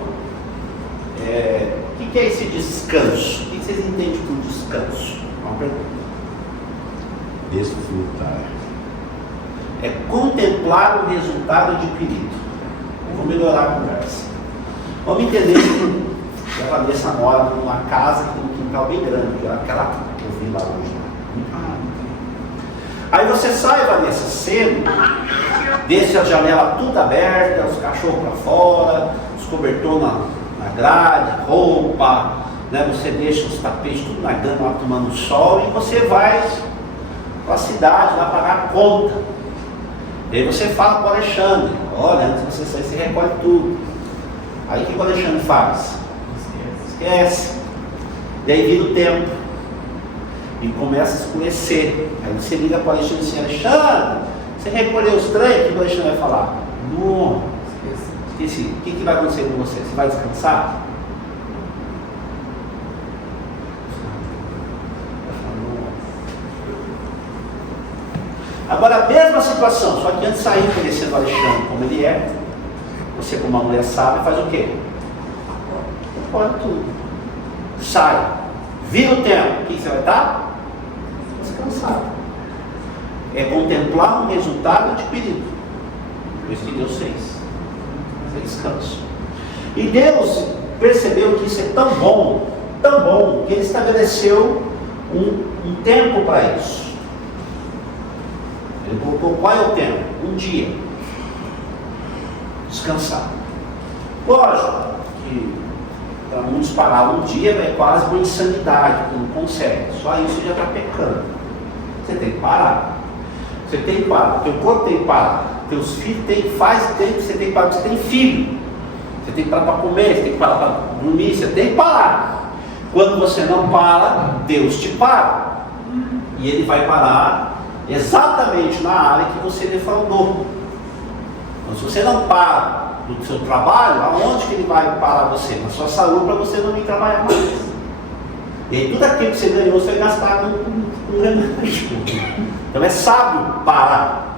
o que é esse descanso? O que vocês entendem por descanso? Uma pergunta. Desfrutar. É contemplar o resultado adquirido. Eu vou melhorar a conversa. Vamos entender que a Vanessa mora numa casa que tem um quintal bem grande, aquela que eu vi lá hoje. Aí você sai, Vanessa, cedo, deixa a janela tudo aberta, os cachorros para fora, os cobertores na grade, roupa, né? Você deixa os tapetes tudo na grama lá tomando sol e você vai para a cidade lá pagar a conta. E aí você fala para o Alexandre, olha, antes de você sair, você recolhe tudo. Aí o que o Alexandre faz? Esquece. E aí vira o tempo. E começa a escurecer. Aí você liga para o Alexandre assim, Alexandre, você recolheu os trem? O que o Alexandre vai falar? Não, esqueci. O que vai acontecer com você? Você vai descansar? Agora a mesma situação, só que antes de sair conhecendo o Alexandre como ele é, você como uma mulher sábia faz o quê? Acorda tudo. Sai. Vira o tempo. O que você vai estar? Descansado. É contemplar um resultado adquirido. Por isso que Deus fez. Fazer descanso. E Deus percebeu que isso é tão bom, que Ele estabeleceu um tempo para isso. Ele colocou qual é o tempo? Um dia. Descansar. Lógico que para muitos parar um dia é quase uma insanidade, porque não consegue. Só isso já está pecando. Você tem que parar. Você tem que parar. Teu corpo tem que parar. Teus filhos têm que fazer tempo, você tem que parar. Você tem filho. Você tem que parar para comer, você tem que parar para dormir, você tem que parar. Quando você não para, Deus te para. E Ele vai parar exatamente na área que você defraudou. Então, se você não para do seu trabalho, aonde que Ele vai parar você? Na sua saúde, para você não vir trabalhar mais. E aí tudo aquilo que você ganhou, você vai gastar com remédio. Então é sábio parar.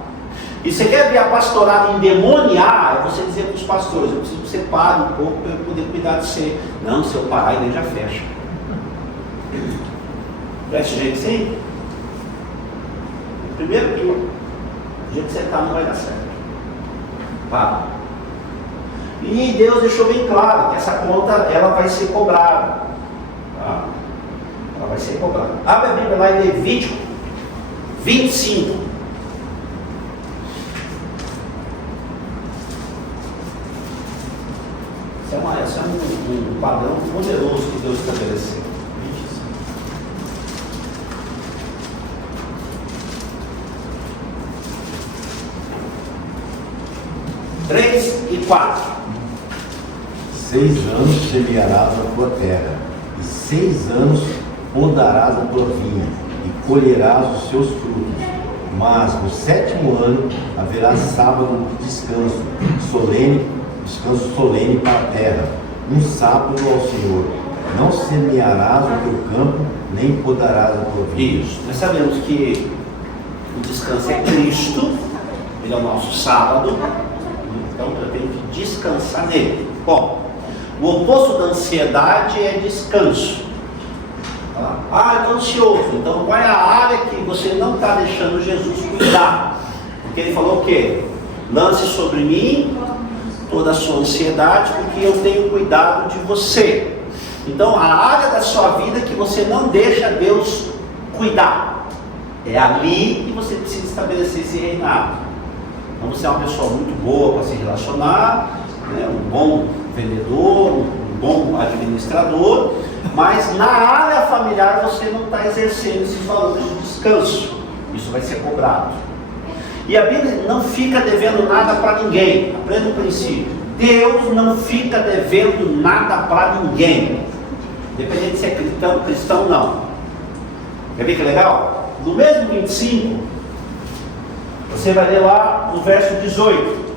E você quer ver a pastorada endemoniar, é você dizer para os pastores, eu preciso que você pare um pouco para eu poder cuidar de você. Não, se eu parar, a igreja fecha. Desse jeito sim? Primeiro que do jeito que você está não vai dar certo. Para. E Deus deixou bem claro que essa conta ela vai ser cobrada. Tá? Ela vai ser cobrada. Abre a Bíblia lá em Levítico 25. Esse é um padrão poderoso que Deus estabeleceu. 3 e 4. 6 anos semearás a tua terra, e 6 anos podarás a tua vinha, e colherás os seus frutos. Mas no 7º ano haverá sábado de descanso solene para a terra, um sábado ao Senhor. Não semearás o teu campo, nem podarás a tua vinha. Isso. Nós sabemos que o descanso é Cristo, Ele é o nosso sábado, então eu tenho que descansar nele. Bom, o oposto da ansiedade é descanso. Ah, eu estou ansioso. Então qual é a área que você não está deixando Jesus cuidar? Porque Ele falou o quê? Lance sobre mim toda a sua ansiedade, porque eu tenho cuidado de você. Então a área da sua vida que você não deixa Deus cuidar, é ali que você precisa estabelecer esse reinado. Então você é uma pessoa muito boa para se relacionar, né? Um bom vendedor, um bom administrador, mas na área familiar você não está exercendo esses valores de descanso. Isso vai ser cobrado. E a Bíblia não fica devendo nada para ninguém. Aprenda o princípio. Deus não fica devendo nada para ninguém. Independente se é cristão ou não. Quer ver que legal? No mesmo 25, você vai ler lá no verso 18.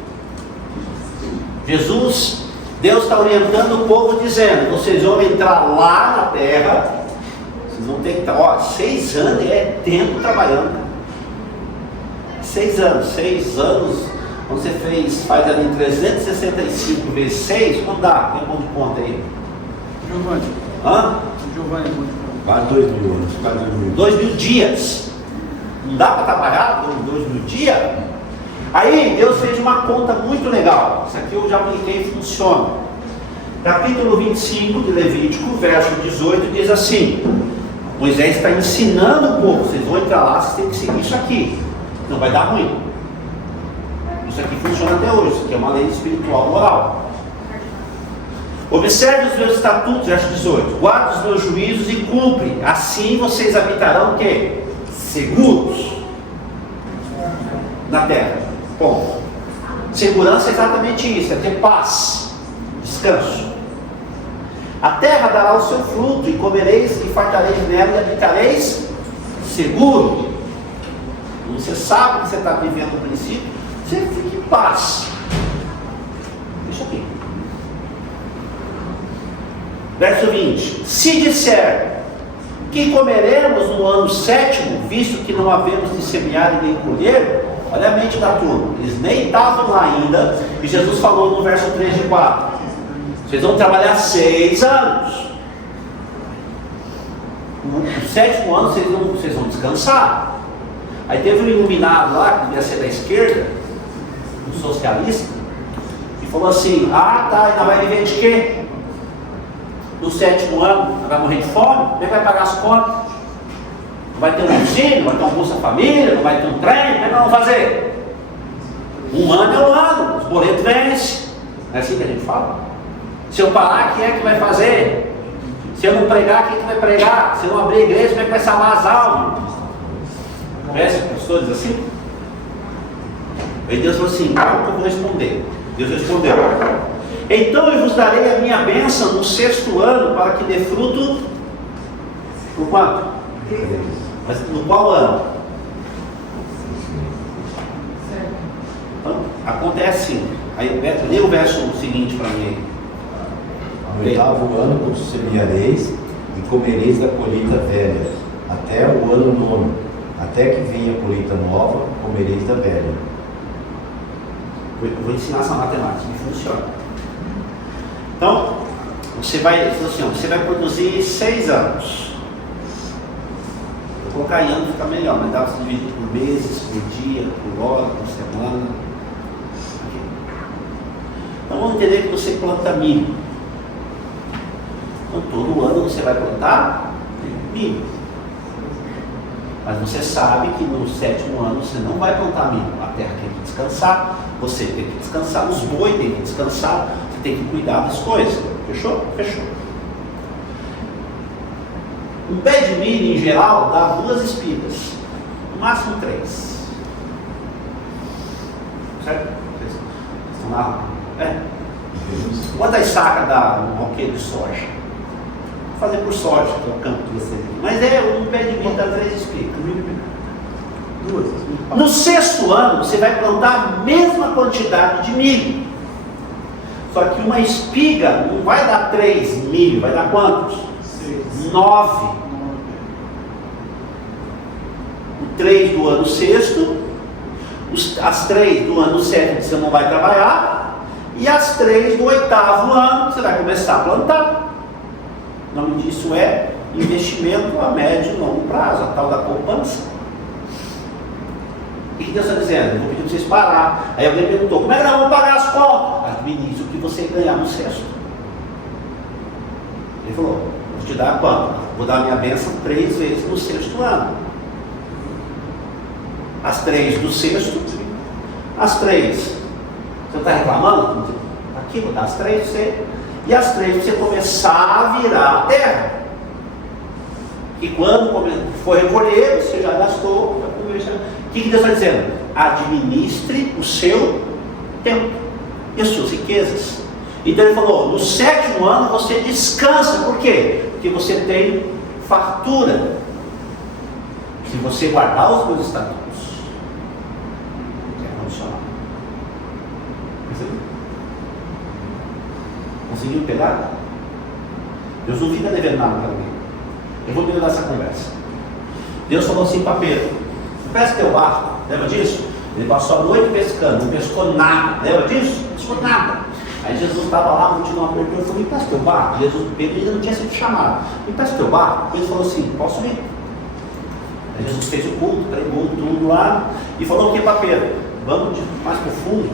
Deus está orientando o povo dizendo: vocês vão entrar lá na terra, vocês vão ter que estar, 6 anos é tempo trabalhando. 6 anos, quando você faz ali 365 vezes 6, não dá, tem um de conta aí. Giovanni. Hã? Giovanni, Quase 2 mil anos, quase 2 mil. 2.000 dias. Não dá para trabalhar 2.000 dias? Aí Deus fez uma conta muito legal. Isso aqui eu já apliquei e funciona. Capítulo 25 de Levítico, verso 18, diz assim: Moisés está ensinando o povo, vocês vão entrar lá, vocês têm que seguir isso aqui. Não vai dar ruim. Isso aqui funciona até hoje, isso aqui é uma lei espiritual moral. Observe os meus estatutos, verso 18. Guarde os meus juízos e cumpre. Assim vocês habitarão o quê? Seguros na terra. Bom, segurança é exatamente isso, é ter paz, descanso. A terra dará o seu fruto, e comereis e fartareis nela e habitareis seguro. Você sabe que você está vivendo o princípio, você fica em paz. Isso aqui. Verso 20: Se disser que comeremos no ano 7º, visto que não havemos de semear e nem colher, olha a mente da turma, eles nem estavam lá ainda, e Jesus falou no verso 3 de 4: vocês vão trabalhar 6 anos. No 7º ano vocês vão descansar. Aí teve um iluminado lá, que devia ser da esquerda, um socialista, e falou assim: ainda vai viver de quê? No 7º ano, vai morrer de fome? Como é que vai pagar as contas? Não vai ter um auxílio, não vai ter um Bolsa Família, não vai ter um trem, como é que vão fazer? Um ano é um ano, os boletos vencem. Não é assim que a gente fala? Se eu parar, quem é que vai fazer? Se eu não pregar, quem é que vai pregar? Se eu não abrir a igreja, como é que vai salvar as almas? Conhece pastores assim? Aí Deus falou assim: como que eu vou responder? Deus respondeu: então eu vos darei a minha bênção no 6º ano, para que dê fruto. Por quanto? Mas no qual ano? Então, acontece assim. Aí lê o verso seguinte para mim. No 8º ano vos semeareis e comereis da colheita velha, até o ano 9º. Até que venha a colheita nova, comereis da velha. Eu vou ensinar essa matemática que funciona. Então, você vai produzir 6 anos. Vou colocar em ano, fica melhor, mas dá para se dividir por meses, por dia, por hora, por semana. Aqui. Então vamos entender que você planta milho. Então todo ano você vai plantar milho. Mas você sabe que no 7º ano você não vai plantar milho. A terra tem que descansar, você tem que descansar, os bois têm que descansar, você tem que cuidar das coisas. Fechou? Fechou. Um pé de milho, em geral, dá 2 espigas, no máximo 3. Certo? Vocês estão lá? Quantas sacas dá um roqueiro de soja? Vou fazer por soja, que é o campo que você tem. Mas um pé de milho dá 3 espigas. Duas. No sexto ano, você vai plantar a mesma quantidade de milho. Só que uma espiga não vai dar 3 milho, vai dar quantos? 9. O 3 do ano sexto, as 3 do ano sétimo você não vai trabalhar, e as 3 do oitavo ano você vai começar a plantar. O nome disso é investimento a médio e longo prazo, a tal da poupança. O que Deus está dizendo? Eu vou pedir para vocês parar. Aí alguém perguntou, como é que nós vamos pagar as contas? Administre o que você ganhar no sexto. Ele falou, vou te dar quanto? Vou dar a minha bênção 3 vezes no sexto ano. As 3 do sexto, as 3. Você não está reclamando? Aqui, vou dar as 3 para você. E as 3 para você começar a virar a terra. E quando for recolher, você já gastou. O que Deus está dizendo? Administre o seu tempo e as suas riquezas. Então ele falou, no sétimo ano você descansa. Por quê? Porque você tem fartura. Se você guardar os meus estatutos. É condicional. Conseguiu pegar? Deus não fica devendo nada para ninguém. Eu vou melhorar essa conversa. Deus falou assim para Pedro, pesca teu barco, lembra disso? Ele passou a noite pescando, não pescou nada, lembra disso? Não pescou nada. Aí Jesus estava lá, continuou apertando, ele falou, me pesca teu barco. Pedro ainda não tinha sido chamado, me pesca teu barco. Ele falou assim, posso ir? Aí Jesus fez o culto, pregou tudo lá, e falou o que para Pedro? Vamos mais para o fundo,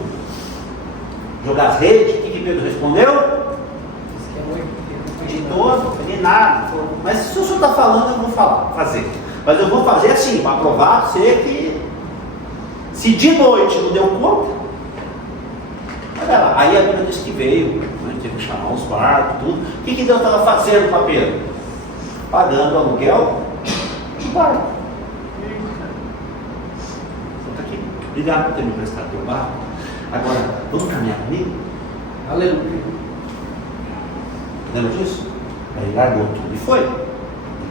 jogar as redes. O que Pedro respondeu? De todo, nem nada. Mas se o senhor está falando, eu vou fazer. Mas eu vou fazer assim, para provar para você que se de noite não deu conta, olha lá. Aí a Bíblia diz que veio, né, teve que chamar os barcos, tudo. O que Deus estava fazendo para Pedro? Pagando aluguel de barco. Você está aqui? Obrigado por ter me emprestado teu barco. Agora, vamos caminhar comigo? Aleluia. Lembra disso? Aí ele largou tudo e foi. Ele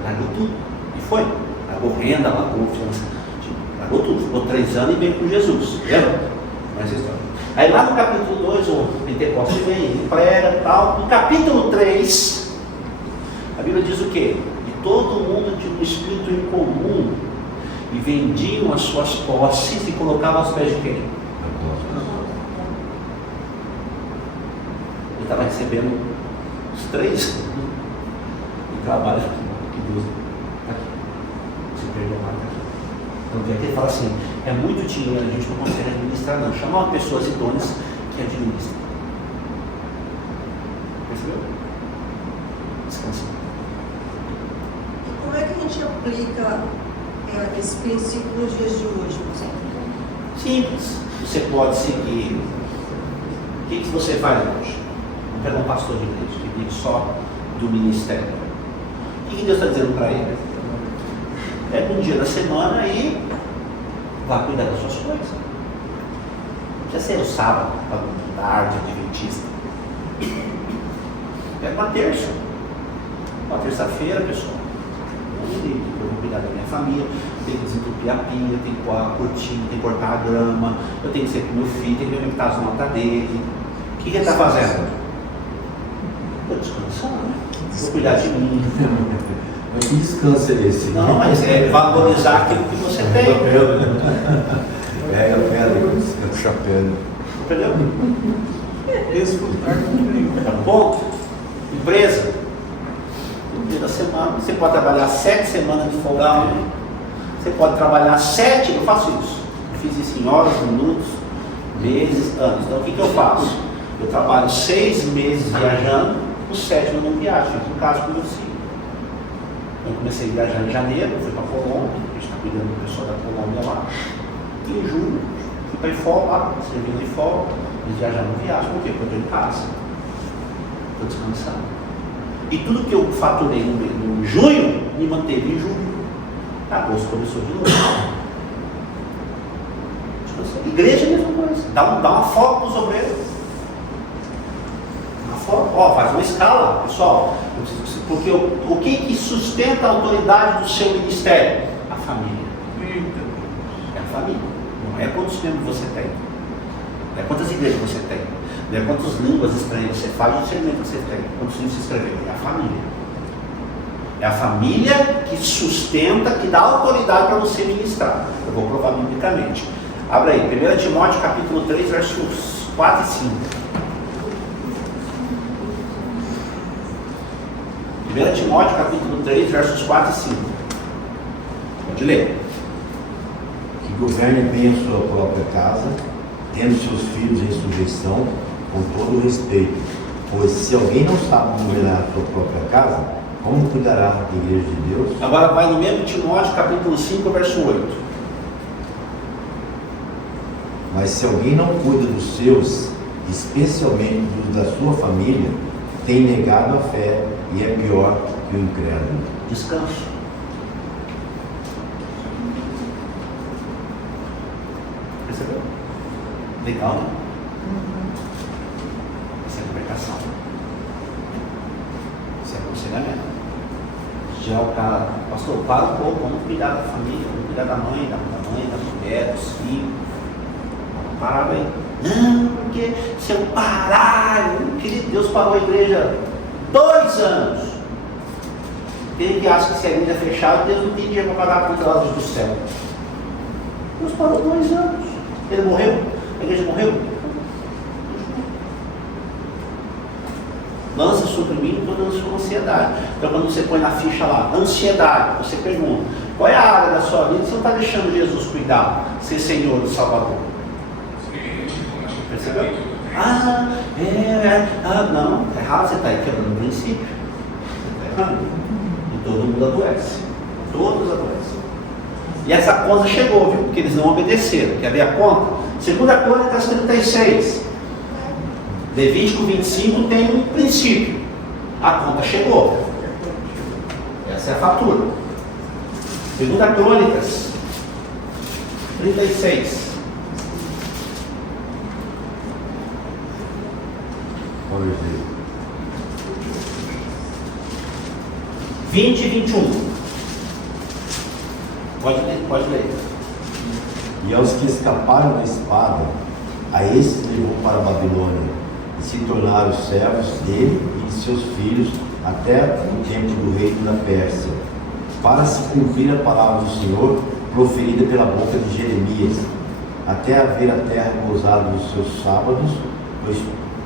largou tudo e foi. Largou renda, largou finança. Largou tudo. Ficou 3 anos e veio com Jesus. Lembra? Essa história. Aí lá no capítulo 2, o Pentecostes vem, ele prega e tal. No capítulo 3, a Bíblia diz o quê? Que todo mundo tinha um espírito em comum e vendiam as suas posses e colocavam aos pés de quem? Ele estava recebendo 3 anos de trabalho que Deus aqui. Se perdeu mais aqui. Então tem que ele fala assim, é muito dinheiro, a gente não consegue administrar não. Chama uma pessoas idôneas que administram. Percebeu? Descansa. E como é que a gente aplica esse princípio nos dias de hoje, por exemplo? Simples. Você pode seguir. O que você faz hoje? Vamos pegar um pastor de igreja que vive só do ministério. O que Deus está dizendo para ele? Pega um dia da semana e vá cuidar das suas coisas. Não precisa ser o sábado, tarde, adventista. Pega uma terça. Uma terça-feira, pessoal. Eu vou cuidar da minha família, eu tenho que desentupir a pia, eu tenho que pôr a cortina, eu tenho que cortar a grama, eu tenho que ser com meu filho, tenho que ver como está as notas dele. O que ele está fazendo? Vou descansar, né? Vou cuidar de mim. Mas que descanso é esse? Não, mas é valorizar aquilo que você tem. Pega a pedra, puxa a pedra. Entendeu? Desfrutar do tempo. Tá bom? Empresa. No dia da semana. Você pode trabalhar 7 semanas de folga. Você pode trabalhar 7. Eu faço isso. Eu fiz isso em horas, minutos, meses, anos. Então o que eu faço? Eu trabalho 6 meses viajando, os 7 eu não viajo, fico em casa com meu filho. Eu comecei a viajar em janeiro, fui para a Colômbia, a gente está cuidando do pessoal da Colômbia lá. E em julho, fui para Ifó lá, servindo Ifó, e viajar não viajo. Por quê? Porque eu estou em casa. Estou descansando. E tudo que eu faturei no junho, me manteve em julho. Agosto começou de novo. Descansando. Igreja é a mesma coisa. Dá uma folga para os obreiros. Faz uma escala, pessoal, porque o que sustenta a autoridade do seu ministério? A família. É a família. Não é quantos membros você tem. Não é quantas igrejas você tem. Não é quantas línguas estranhas você faz, o discernimento que você tem. Quantos livros você escreveu. É a família. É a família que sustenta, que dá autoridade para você ministrar. Eu vou provar biblicamente. Abra aí, 1 Timóteo capítulo 3, versos 4 e 5. 1 Timóteo capítulo 3, versos 4 e 5. Pode ler. Que governe bem a sua própria casa, tendo seus filhos em sujeição, com todo o respeito. Pois se alguém não sabe governar a sua própria casa, como cuidará da igreja de Deus? Agora vai no mesmo Timóteo capítulo 5, verso 8. Mas se alguém não cuida dos seus, especialmente dos da sua família, tem negado a fé e é pior que o incrédulo. Descanso. Percebeu? Legal, né? Essa é a libertação. Isso é aconselhamento. Já é o cara, pastor, para um pouco, vamos cuidar da família, vamos cuidar da mãe, da mulher, dos filhos. Parava aí. Não, porque se eu parar, querido, Deus parou a igreja 2 anos. Ele que acha que se a igreja é fechada, Deus não tem dinheiro para pagar a conta das do céu. Deus parou 2 anos. Ele morreu? A igreja morreu? Lança sobre mim toda a sua ansiedade. Então quando você põe na ficha lá, ansiedade, você pergunta, qual é a área da sua vida que você não está deixando Jesus cuidar, ser Senhor e Salvador? Percebeu? Não, está errado, você está aí quebrando o princípio. Você está errado. E todo mundo adoece. Todos adoecem. E essa conta chegou, viu? Porque eles não obedeceram. Quer ver a conta? 2 Crônicas 36. Levítico 25 tem um princípio. A conta chegou. Essa é a fatura. 2 Crônicas 36. Pode ver. 20 e 21. Pode ler. E aos que escaparam da espada, a esses levou para a Babilônia, e se tornaram servos dele e de seus filhos até o tempo do reino da Pérsia, para se cumprir a palavra do Senhor proferida pela boca de Jeremias, até haver a terra pousado nos seus sábados, pois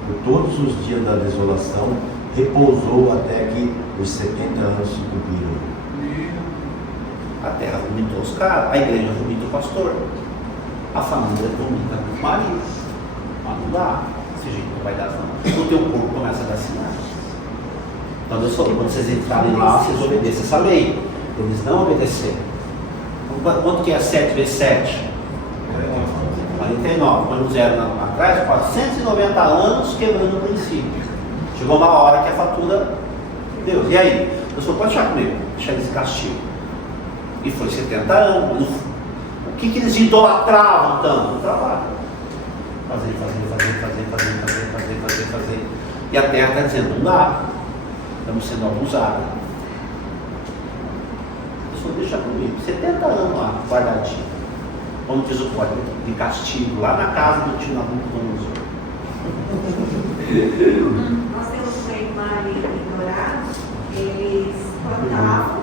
por todos os dias da desolação repousou até que os 70 anos se cumpriram. A terra vomitou os caras, a igreja vomita o pastor, a família vomita o marido. Mas não dá, esse jeito não vai dar não. O teu corpo começa a dar sinais. Então Deus falou, quando vocês entrarem lá, vocês obedeçam essa lei. Eles não obedeceram. Quanto que é 7 vezes 7? 49. Quando fizeram atrás, 490 anos quebrando o princípio. Chegou uma hora que a fatura Deus. E aí? Deus falou, pode deixar comigo, deixar eles castigo. E foi 70 anos. O que eles idolatravam tanto? O trabalho. Fazer. E a terra está dizendo, não dá. Estamos sendo abusados. Deus falou, deixa comigo. 70 anos lá, guardadinho. Como diz o código de castigo, lá na casa do tio Nabucodonosor. Nós temos um irmão em Dourado, eles plantavam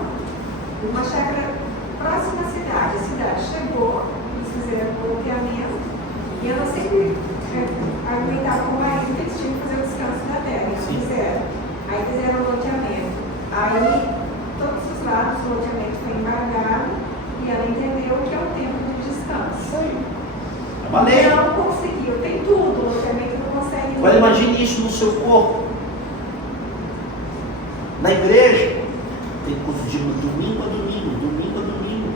uma chácara próxima à cidade. A cidade chegou, eles fizeram o loteamento, e eu não sempre argumentava com o marido que eles tinham que fazer o descanso da terra. Eles fizeram. Aí fizeram o loteamento. Aí todos os lados do loteamento foi embargado e ela entendeu que é o tempo do descanso. É uma lei. Ela não conseguiu, tem tudo, o loteamento não consegue. Agora imagine isso no seu corpo. Na igreja, tem curso de domingo a domingo.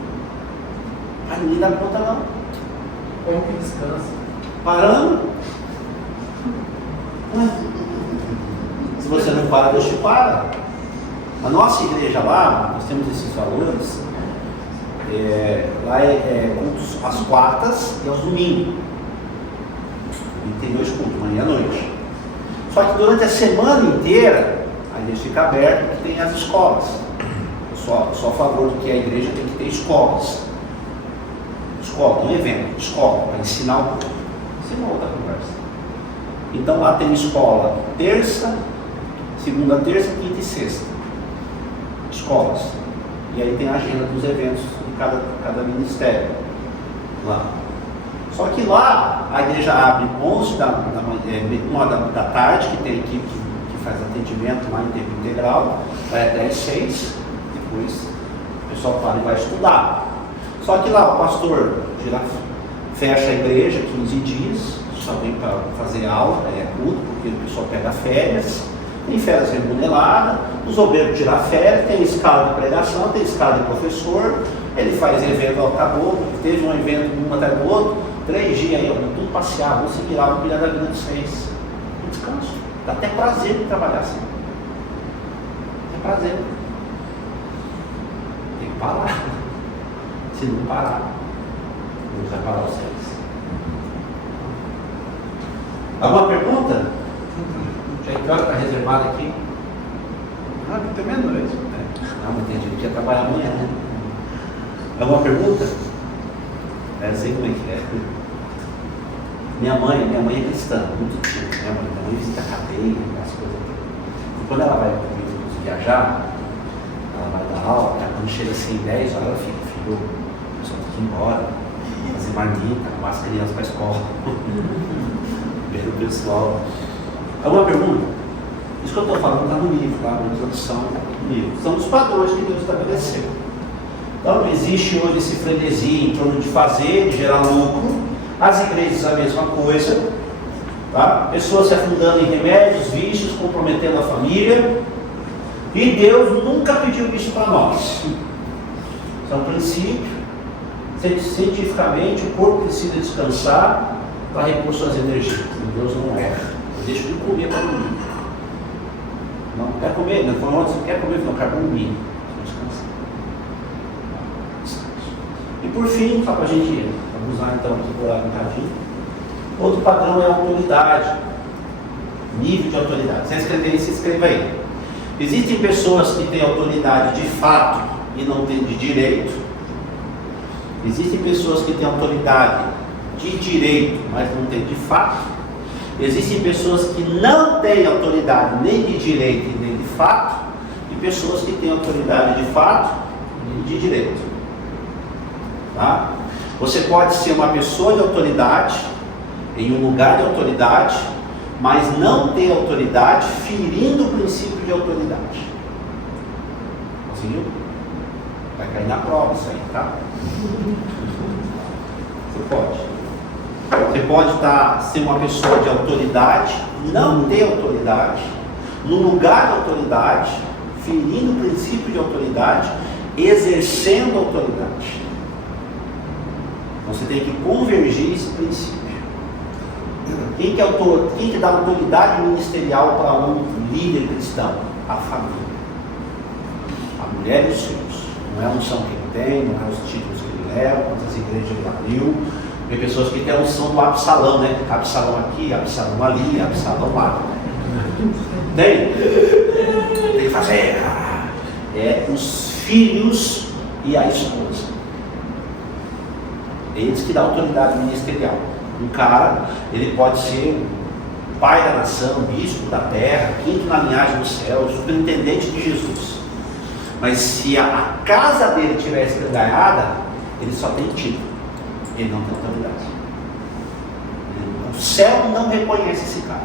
Aí ninguém dá conta não. Como que descansa? Parando. Se você não para, Deus te para. A nossa igreja lá, nós temos esses valores. Lá cultos às quartas e aos domingos. E tem 2 cultos, manhã e noite. Só que durante a semana inteira, a igreja fica aberta porque tem as escolas. Eu sou a favor de que a igreja tem que ter escolas escola, um evento, escola, para ensinar o povo. Isso é uma outra conversa. Então lá tem escola terça, segunda, terça, quinta e sexta. Escolas. E aí tem a agenda dos eventos de cada ministério. Lá. Só que lá a igreja abre 11 da manhã, 1 da tarde, que tem a equipe que faz atendimento lá em tempo integral, vai até às 6, depois o pessoal fala e vai estudar. Só que lá o pastor fecha a igreja 15 dias, só vem para fazer aula, culto, porque o pessoal pega férias, tem férias remuneradas, os obreiros tiram férias, tem escala de pregação, tem escala de professor, ele faz evento, acabou, teve um evento um até do outro, 3 dias aí, tudo passear, vamos se virar, vamos cuidar da vida de vocês. Um descanso. Dá até prazer de trabalhar assim. É prazer. Tem que parar. Se não parar, Deus vai parar vocês. Alguma pergunta? Já que hora está reservada aqui? Até meia-noite. Não, mas tem gente que ia trabalhar amanhã, né? Alguma pergunta? Eu sei como é que é. Minha mãe é cristã, muito tempo. Minha mãe visita a cadeia, as coisas. E quando ela vai viajar, ela vai dar aula, quando chega assim 10 horas, ela fica, filho, o pessoal tem que ir embora, fazer marmita, arrumar as crianças para a escola. Ver o pessoal. Alguma pergunta? Isso que eu estou falando está no livro, tá? Na introdução do livro. São os padrões que Deus estabeleceu. Então não existe hoje esse frenesi em torno de fazer, de gerar lucro. As igrejas a mesma coisa, tá? Pessoas se afundando em remédios, vícios, comprometendo a família. E Deus nunca pediu isso para nós. Isso é um princípio. Cientificamente, o corpo precisa descansar para repor suas energias. E Deus não erra. Eu deixo de comer para dormir. Não quer comer, não foi ontem, você quer comer, não quer dormir. E por fim, só para a gente abusar então aqui por lá um bocadinho, outro padrão é a autoridade, nível de autoridade. Se escrever, se escreva aí. Existem pessoas que têm autoridade de fato e não têm de direito. Existem pessoas que têm autoridade de direito, mas não têm de fato. Existem pessoas que não têm autoridade nem de direito nem de fato, e pessoas que têm autoridade de fato e de direito. Tá? Você pode ser uma pessoa de autoridade, em um lugar de autoridade, mas não ter autoridade, ferindo o princípio de autoridade. Conseguiu? Vai cair na prova isso aí, tá? Você pode. Você pode ser uma pessoa de autoridade, não ter autoridade, no lugar de autoridade, ferindo o princípio de autoridade, exercendo autoridade. Você tem que convergir esse princípio. Quem que dá autoridade ministerial para um líder cristão? A família. A mulher e os filhos. Não é a unção que ele tem, não é os títulos que ele leva, quantas igrejas ele abriu. Tem pessoas que têm a unção do Absalão, né? Absalão aqui, Absalão ali, Absalão lá. Tem que fazer. É os filhos e a esposa. Eles que dão autoridade ministerial. Um cara, ele pode ser o pai da nação, bispo da terra, quinto na linhagem do céu, superintendente de Jesus. Mas se a casa dele estiver escangalhada, ele só tem título. Ele não tem autoridade. O céu não reconhece esse cara.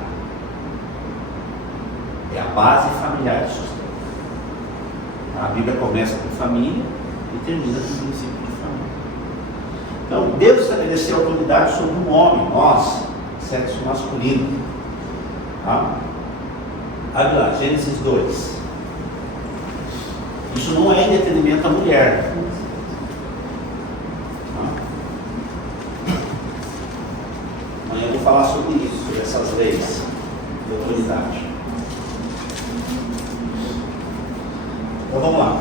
É a base familiar de sustento. A Bíblia começa com família e termina com o princípio de família. Então, Deus estabeleceu autoridade sobre um homem, nós, sexo masculino. Tá? Abre lá, Gênesis 2. Isso não é em detrimento à mulher. Amanhã eu vou falar sobre isso, sobre essas leis de autoridade. Então vamos lá.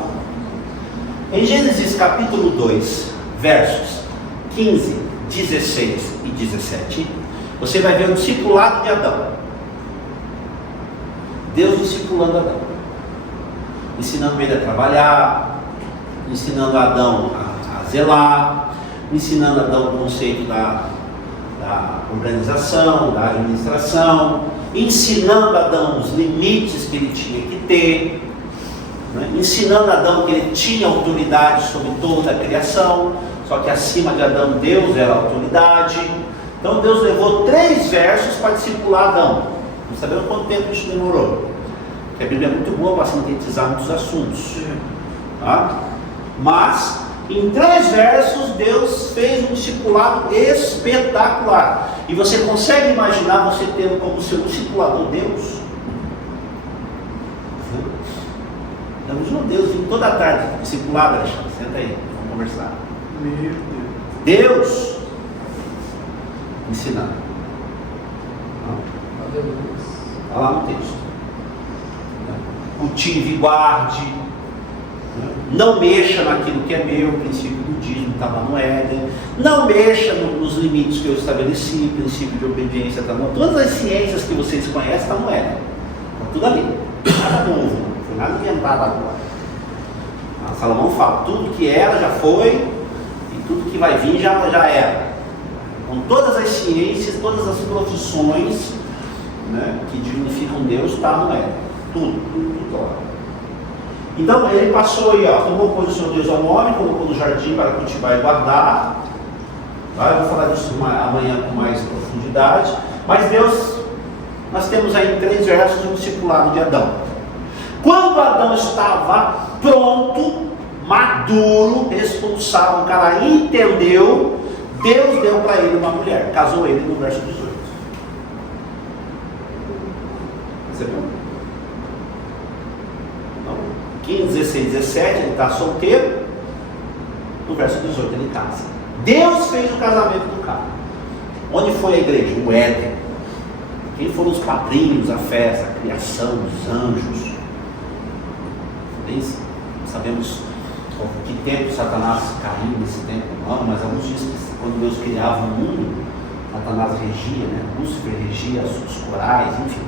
Em Gênesis capítulo 2, versos 15, 16 e 17, você vai ver o discipulado de Adão. Deus discipulando Adão, ensinando ele a trabalhar, ensinando Adão a zelar, ensinando Adão o conceito da organização, da administração, ensinando Adão os limites que ele tinha que ter, né? Ensinando Adão que ele tinha autoridade sobre toda a criação, só que acima de Adão Deus era a autoridade. Então Deus levou 3 versos para discipular Adão. Não sabemos quanto tempo isso demorou, porque a Bíblia é muito boa para sintetizar muitos assuntos, tá? Mas em 3 versos Deus fez um discipulado espetacular. E você consegue imaginar você tendo como seu discipulador Deus? Imagina Deus vindo toda a tarde discipulado, Alexandre. Senta aí, vamos conversar. Meu Deus ensinando. Está lá no texto. Cultive, guarde. Não mexa naquilo que é meu. O princípio do dízimo estava no Éden. Não mexa nos limites que eu estabeleci. O princípio de obediência está no... Todas as ciências que vocês conhecem estão no Éden. Está tudo ali. Nada novo. Não foi nada inventado agora. Salomão fala, tudo que era já foi, e tudo que vai vir já era. Com todas as ciências, todas as profissões, né, que dignificam Deus, está no Éden. Tudo lá. Então ele passou aí, tomou posição de Deus ao homem, colocou no jardim para cultivar e guardar. Eu vou falar disso amanhã com mais profundidade. Mas Deus, nós temos aí em 3 versos o discipulado de Adão. Quando Adão estava pronto, maduro, responsável, o cara entendeu, Deus deu para ele uma mulher, casou ele no verso 18. Percebeu? Então, 15, 16, 17, ele está solteiro, no verso 18 ele casa. Deus fez o casamento do cara. Onde foi a igreja? O Éden. Quem foram os padrinhos, a festa, a criação, os anjos? Sabemos que tempo Satanás caiu nesse tempo, não, mas alguns dizem que quando Deus criava o mundo, Satanás regia, né? Lúcifer regia os corais, enfim.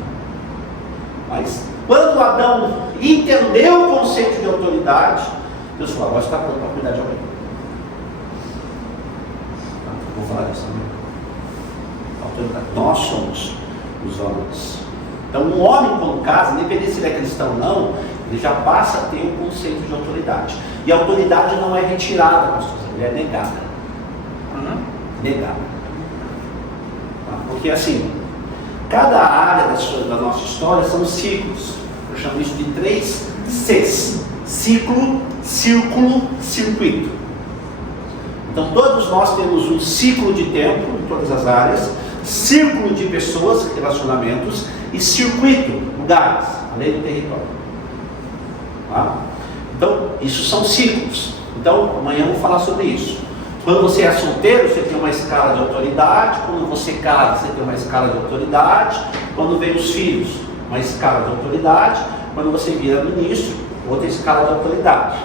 Mas quando Adão entendeu o conceito de autoridade, Deus falou, agora está pronto para cuidar de alguém. Vou falar disso também. Autoridade. Nós somos os homens. Então um homem quando casa, independente se ele é cristão ou não, ele já passa a ter um conceito de autoridade. E a autoridade não é retirada, pastor, ele é negada. Negada. Porque assim, cada área da nossa história são ciclos. Eu chamo isso de 3 Cs. Ciclo, círculo, circuito. Então todos nós temos um ciclo de tempo em todas as áreas, círculo de pessoas, relacionamentos, e circuito, lugares, a lei do território. Então, isso são ciclos. Então, amanhã eu vou falar sobre isso. Quando você é solteiro, você tem uma escala de autoridade. Quando você casa, você tem uma escala de autoridade. Quando vem os filhos, uma escala de autoridade. Quando você vira ministro, outra escala de autoridade.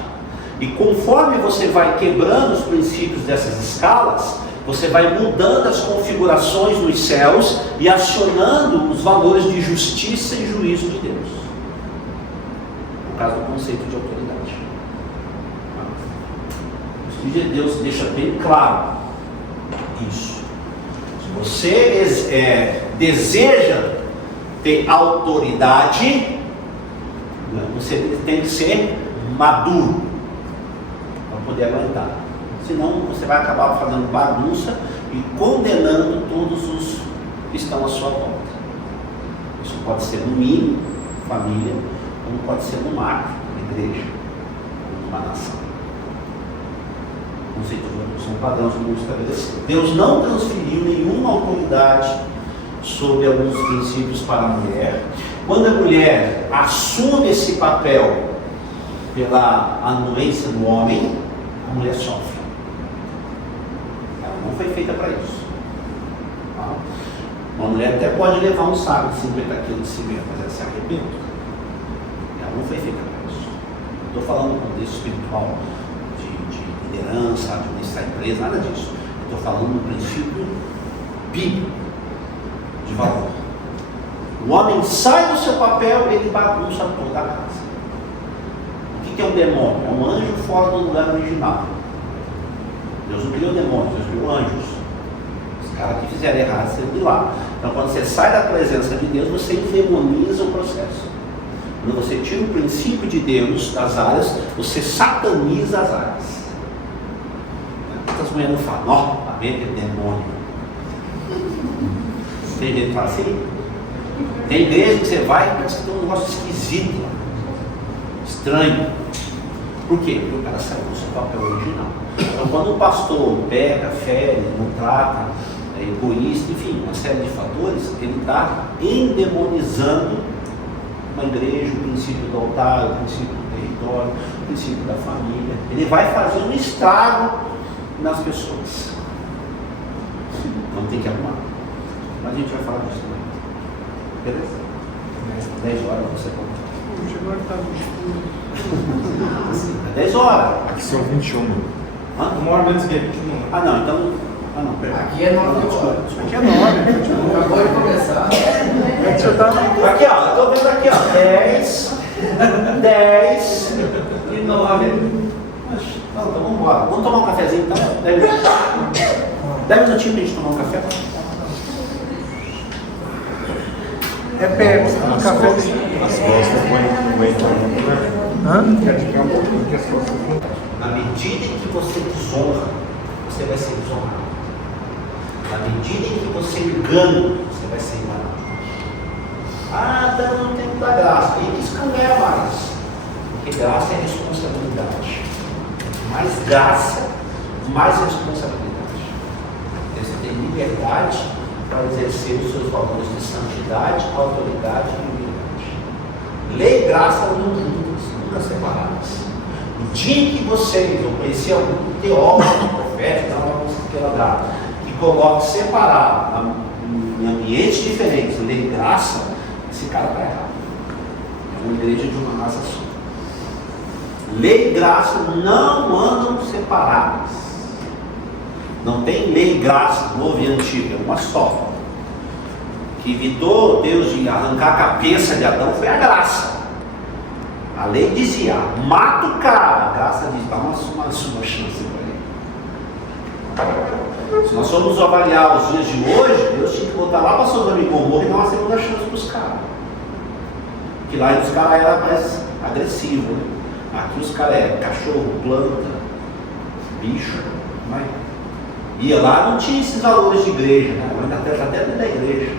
E conforme você vai quebrando os princípios dessas escalas, você vai mudando as configurações nos céus e acionando os valores de justiça e juízo de Deus. No caso do conceito de autoridade. O Espírito de Deus deixa bem claro isso. Se você deseja ter autoridade, você tem que ser maduro para poder aguentar. Senão você vai acabar fazendo bagunça e condenando todos os que estão à sua volta. Isso pode ser no mínimo, família, como pode ser no macro, igreja, uma nação. São padrões que Deus estabeleceu. Deus não transferiu nenhuma autoridade sobre alguns princípios para a mulher. Quando a mulher assume esse papel pela anuência do homem, a mulher sofre. Ela não foi feita para isso. Uma mulher até pode levar um saco de 50 quilos de cimento, mas ela se arrebenta. Ela não foi feita para isso. Não estou falando do contexto espiritual, de liderança, administrar a empresa, nada disso. Estou falando do princípio bíblico de valor. O homem sai do seu papel, ele bagunça toda a casa. O que é um demônio? É um anjo fora do lugar original. Deus não criou demônios, Deus criou anjos. Os caras que fizeram errado saíram de lá. Então, quando você sai da presença de Deus, você endemoniza o processo. Quando você tira o princípio de Deus das áreas, você sataniza as áreas. Muitas mulheres não falam, ó, a mente é demônio. Tem gente que fala assim? Tem igreja que você vai e parece que tem um negócio esquisito lá. Estranho. Por quê? Porque o cara saiu do seu papel original. Então, quando o pastor peca, fere, não trata, é egoísta, enfim, uma série de fatores, ele está endemonizando uma igreja, o princípio do altar, o princípio do território, o princípio da família. Ele vai fazer um estrago nas pessoas. Então tem que arrumar. Mas a gente vai falar disso também. Beleza? 10 horas você conta. Agora está É 10 horas. Aqui são 21. Hã? Uma hora menos que 21. Ah não, então. Ah não, perdão. Aqui é 9 horas. Aqui é 9. Acabou de começar. Você tá... Aqui ó, eu tô vendo aqui ó, 10 e 9. Então vamos embora. Vamos tomar um cafezinho então? 10 minutos. 10 minutinhos pra gente tomar um café. É perto, um café. As costas põem Na medida em que você desonra, você vai ser desonrado. Na medida em que você engana, você vai ser enganado. Ah, estamos no tempo da graça. E isso não é mais. Porque graça é responsabilidade. Mais graça, mais responsabilidade. Você tem liberdade para exercer os seus valores de santidade, autoridade e humildade. Lei e graça andam juntas, nunca separadas. No dia em que vocês, eu conheci algum teólogo, profeta, que coloca separado em ambientes diferentes, lei e graça, esse cara está errado. É uma igreja de uma raça só. Lei e graça não andam separadas. Não tem lei e graça, novo e antigo, é uma só. O que evitou Deus de arrancar a cabeça de Adão foi a graça. A lei dizia, mata o cara. A graça diz, dá uma chance para ele. Se nós formos avaliar os dias de hoje, Deus tinha que voltar lá para Sodoma e Gomorra e dar uma segunda chance para os caras. Porque lá os caras eram mais agressivos. Né? Aqui os caras eram cachorro, planta, bicho, mas... E lá não tinha esses valores de igreja, né? Até dentro da igreja.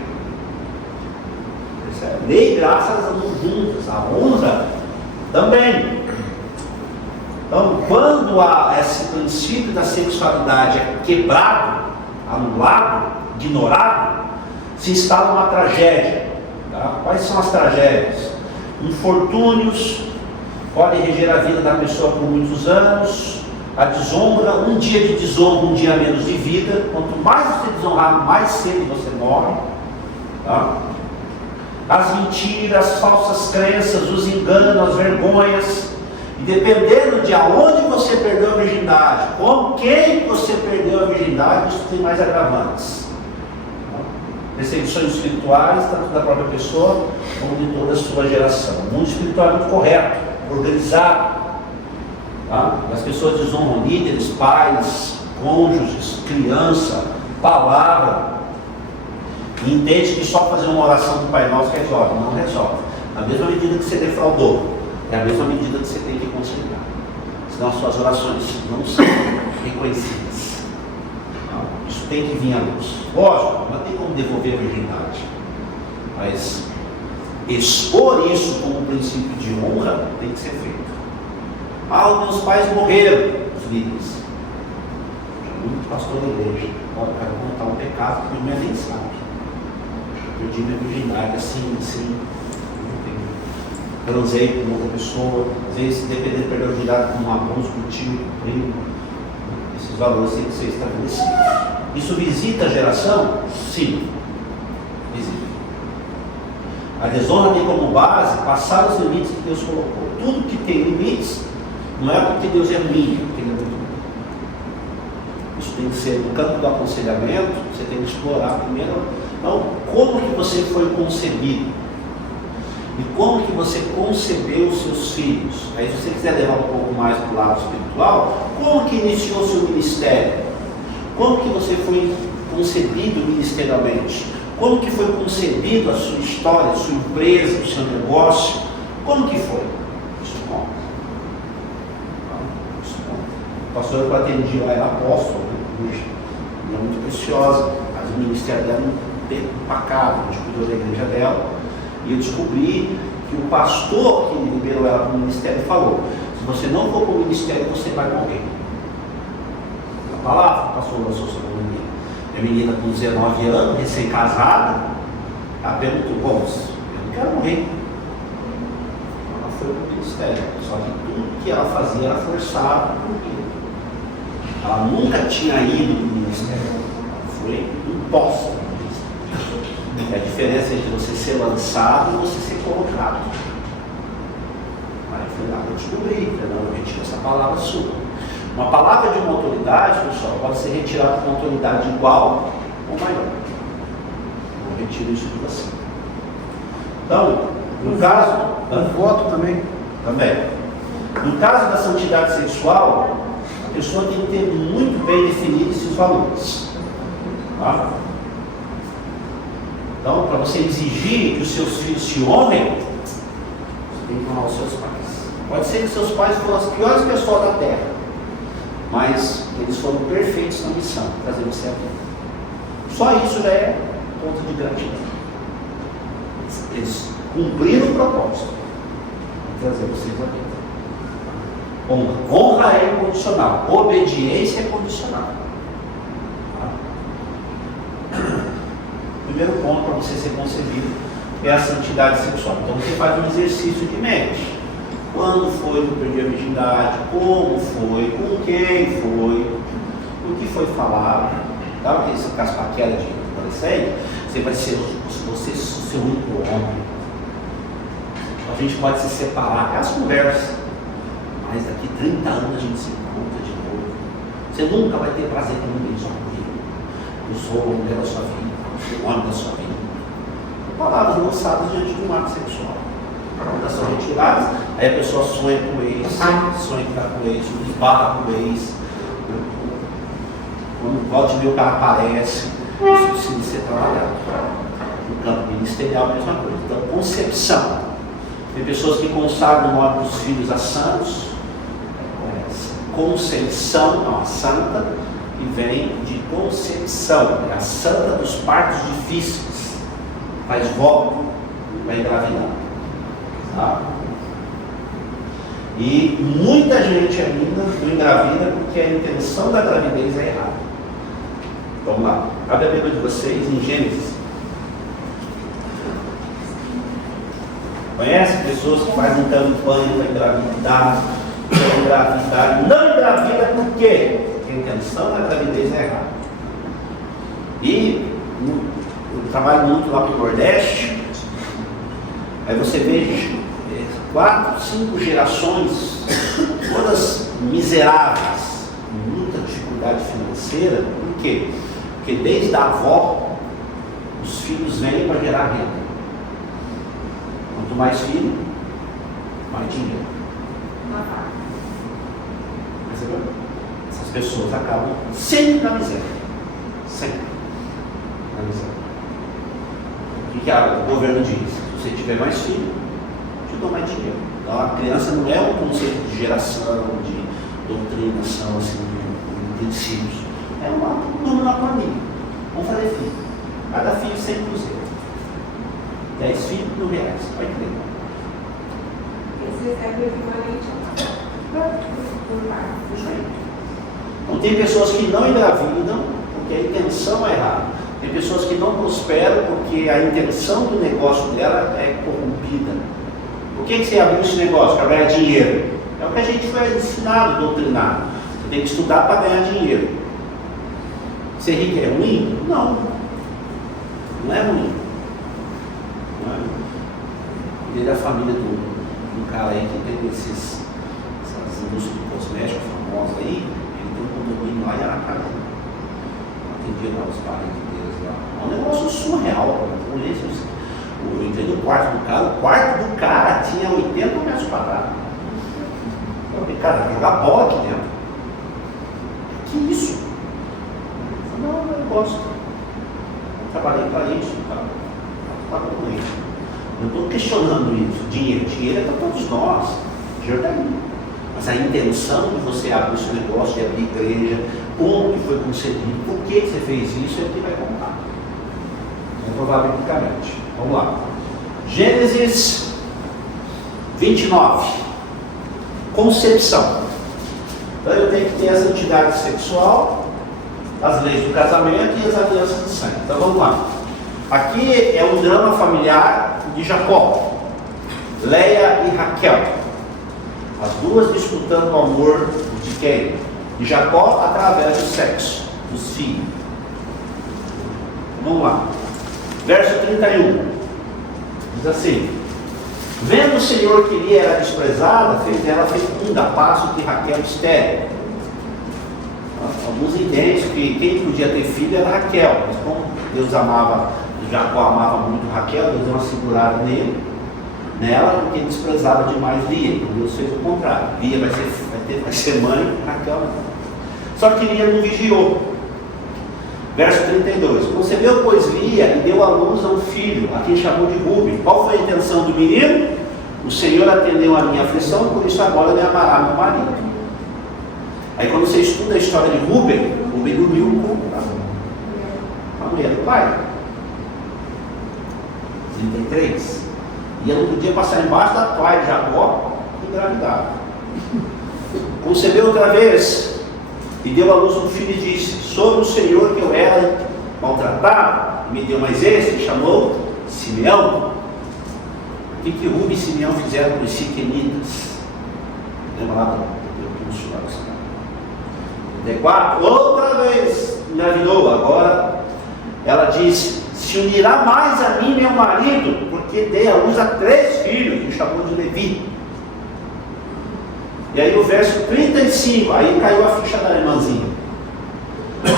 Lei e graça andam juntas, a honra também. Então, quando esse princípio da sexualidade é quebrado, anulado, ignorado, se instala uma tragédia. Tá? Quais são as tragédias? Infortúnios, podem reger a vida da pessoa por muitos anos. A desonra, um dia de desonra, um dia menos de vida. Quanto mais você desonrar, mais cedo você morre. Tá? As mentiras, as falsas crenças, os enganos, as vergonhas. E dependendo de aonde você perdeu a virgindade, com quem você perdeu a virgindade, isso tem mais agravantes. Tá? Perseguições espirituais, tanto da própria pessoa, como de toda a sua geração. O mundo espiritual é muito correto, organizado. Tá? As pessoas desonram líderes, pais, cônjuges, criança, palavra, e entende que só fazer uma oração do Pai Nosso resolve. Não resolve. Na mesma medida que você defraudou, é a mesma medida que você tem que conciliar. Senão as suas orações não são reconhecidas. Tá? Isso tem que vir à luz. Lógico, não tem como devolver a virgindade, mas expor isso como princípio de honra tem que ser feito. Ah, os meus pais morreram, os líderes. Muito pastor da igreja. Olha, eu quero contar um pecado que minha mãe nem sabe. Perdi minha virgindade, assim. Transei com outra pessoa. Às vezes, dependendo de perder a virgindade com um abuso, com um tio, com um primo. Esses valores têm que ser estabelecidos. Isso visita a geração? Sim. Visita. A desonra tem como base passar os limites que Deus colocou. Tudo que tem limites, não é porque Deus é ruim, é porque Ele é muito bom. Isso tem que ser no campo do aconselhamento, você tem que explorar primeiro. Então, como que você foi concebido? E como que você concebeu os seus filhos? Aí se você quiser levar um pouco mais para o lado espiritual, como que iniciou o seu ministério? Como que você foi concebido ministerialmente? Como que foi concebido a sua história, a sua empresa, o seu negócio? Como que foi? Isso conta. Isso conta. O pastor que eu atendi lá era apóstolo, né? Uma muito preciosa, mas o ministério dela não teve pacado, a gente cuidou da igreja dela. E eu descobri que o pastor que liberou ela para o ministério falou: se você não for para o ministério, você vai morrer. A palavra que o pastor lançou sobre a menina. A menina com 19 anos, recém-casada, ela perguntou: bom, eu não quero morrer. Ela foi para o ministério. Só que tudo que ela fazia era forçado por mim. Ela nunca tinha ido para o ministério. Ela foi imposta. É a diferença entre você ser lançado e você ser colocado. Aí foi lá que eu descobri, não retiro essa palavra sua. Uma palavra de uma autoridade, pessoal, pode ser retirada com uma autoridade igual ou maior. Eu retiro isso de você. Então, no caso. O voto também. Também. No caso da santidade sexual, a pessoa tem que ter muito bem definidos esses valores. Tá? Então, para você exigir que os seus filhos se honrem, você tem que honrar os seus pais. Pode ser que seus pais foram as piores pessoas da terra, mas eles foram perfeitos na missão, trazer você aqui. Só isso já é ponto de gratidão. Eles cumpriram o propósito de trazer vocês aqui. Honra é incondicional, obediência é condicional. O primeiro ponto para você ser concebido é a santidade sexual. Então você faz um exercício de mente. Quando foi que eu perdi a virgindade? Como foi? Com quem foi? O que foi falado? Sabe que esse caspaquela de adolescente? Você vai ser você o seu único homem. A gente pode se separar, é as conversas. Mas daqui 30 anos a gente se encontra de novo. Você nunca vai ter prazer com ninguém, só comigo. Eu sou o homem da sua vida. O homem da sua vida. Palavras lançadas diante de um ato sexual. Elas são retiradas, aí a pessoa sonha com o ex, sonha que está com o ex, esbarra com o ex. Quando volta e meia o cara aparece, isso precisa ser trabalhado. No campo ministerial, a mesma coisa. Então, concepção. Tem pessoas que consagram o nome dos filhos a santos. Conceição, não, a santa, que vem de concepção, é a santa dos partos difíceis, faz voto, vai engravidar. Tá? E muita gente ainda não engravida porque a intenção da gravidez é errada. Vamos lá, abre a Bíblia de vocês em Gênesis. Conhece pessoas que fazem campanha para engravidar, não engravida por quê? Porque a intenção da gravidez é errada. E eu trabalho muito lá para o Nordeste, aí você vê 4, 5 gerações, todas miseráveis, com muita dificuldade financeira. Por quê? Porque desde a avó, os filhos vêm para gerar renda. Quanto mais filho, mais dinheiro. Percebeu? Essas pessoas acabam sempre na miséria. Sempre na miséria. O que o governo diz? Se você tiver mais filho, te dou mais dinheiro. Então a criança não é um conceito de geração, de doutrinação, assim, de princípios. É um número na planilha. Vamos fazer filho. Cada filho 100 cruzeiros. 10 filhos, R$1.000. Vai crer. Esse é o equivalente a Então tem pessoas que não engravidam porque a intenção é errada. Tem pessoas que não prosperam porque a intenção do negócio dela é corrompida. Por que você abriu esse negócio? Para ganhar dinheiro. É o que a gente foi ensinado, doutrinado. Você tem que estudar para ganhar dinheiro. Ser rico é ruim? Não. Não é ruim. Não é ruim. Ele é da família do cara aí que tem essas indústrias de cosméticos famosas aí. Ele tem um condomínio lá em Aracaju. Atendia lá os parentes deles lá. É um negócio surreal. Eu entrei no quarto do cara, o quarto do cara tinha 80 metros quadrados. Eu falei, cara, jogar bola aqui dentro. Que isso? Eu falei, não, eu gosto. Eu trabalhei para isso, estava com isso. Eu estou questionando isso. Dinheiro é para todos nós. Dinheiro está aí. Mas a intenção de você abrir esse negócio, de abrir igreja, como que foi concedido, por que você fez isso, é o que vai contar. Vamos provar biblicamente. Vamos lá. Gênesis 29. Concepção. Então eu tenho que ter a santidade sexual, as leis do casamento e as alianças de sangue. Então vamos lá. Aqui é um drama familiar de Jacó, Leia e Raquel. As duas disputando o amor de quem? De Jacó através do sexo, dos filhos. Vamos lá. Verso 31. Diz assim: vendo o Senhor que Lia era desprezada, fez dela fecunda, a passo que Raquel estéril. Alguns entendem que quem podia ter filho era Raquel, mas como Deus amava, Jacó amava muito Raquel, Deus deu uma segurada nela, porque ele desprezava demais Lia. Então Deus fez o contrário. Lia vai ser mãe, Raquel não. Só que Lia não vigiou. Verso 32. Concebeu, pois, Lia e deu à luz a um filho, a quem chamou de Rúben. Qual foi a intenção do menino? O Senhor atendeu a minha aflição, por isso agora me amará meu marido. Aí quando você estuda a história de Rúben dormiu com a mulher do pai. 33. E ela não podia passar embaixo da toalha de Jacó e engravidar. Concebeu outra vez e deu à luz um filho e disse: sobre o Senhor que eu era maltratado, me deu mais esse, e chamou Simeão. O que Rubem e Simeão fizeram com os siquemitas? Lembra lá do curso lá do Senhor? 34, outra vez engravidou. Agora ela disse: se unirá mais a mim meu marido, porque dei à luz a 3 filhos, e chamou de Levi. E aí o verso 35, aí caiu a ficha da irmãzinha.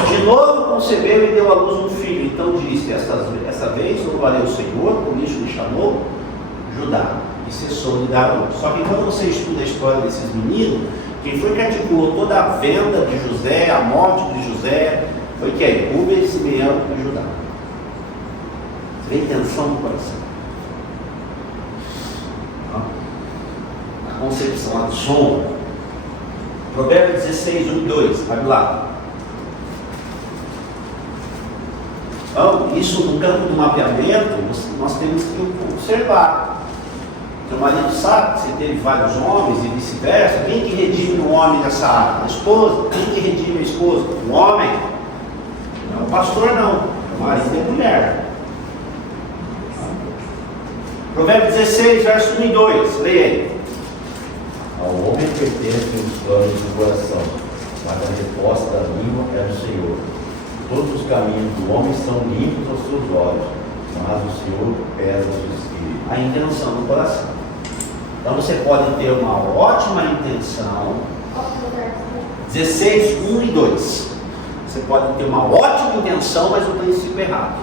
De novo concebeu e deu à luz um filho. Então disse: essa vez louvarei o Senhor, por isso me chamou Judá, e cessou de dar à luz. Só que quando você estuda a história desses meninos, quem foi que articulou toda a venda de José, a morte de José, foi quem? Rúben, Simeão e Judá. Você vê a intenção do coração. A concepção, a som. Provérbios 16, 1 e 2. Vai lá. Então, isso no campo do mapeamento, nós temos que observar. Seu marido sabe que você teve vários homens e vice-versa. Quem que redime o homem nessa área? A esposa. Quem que redime a esposa? O homem. Não, o pastor não. O marido é mulher. Provérbios 16, verso 1 e 2. Leia aí. Ao homem pertencem os planos do coração, mas a resposta da língua é do Senhor. Todos os caminhos do homem são limpos aos seus olhos, mas o Senhor pesa o espírito. A intenção do coração. Então você pode ter uma ótima intenção. 16, 1 e 2. Você pode ter uma ótima intenção, mas o princípio errado.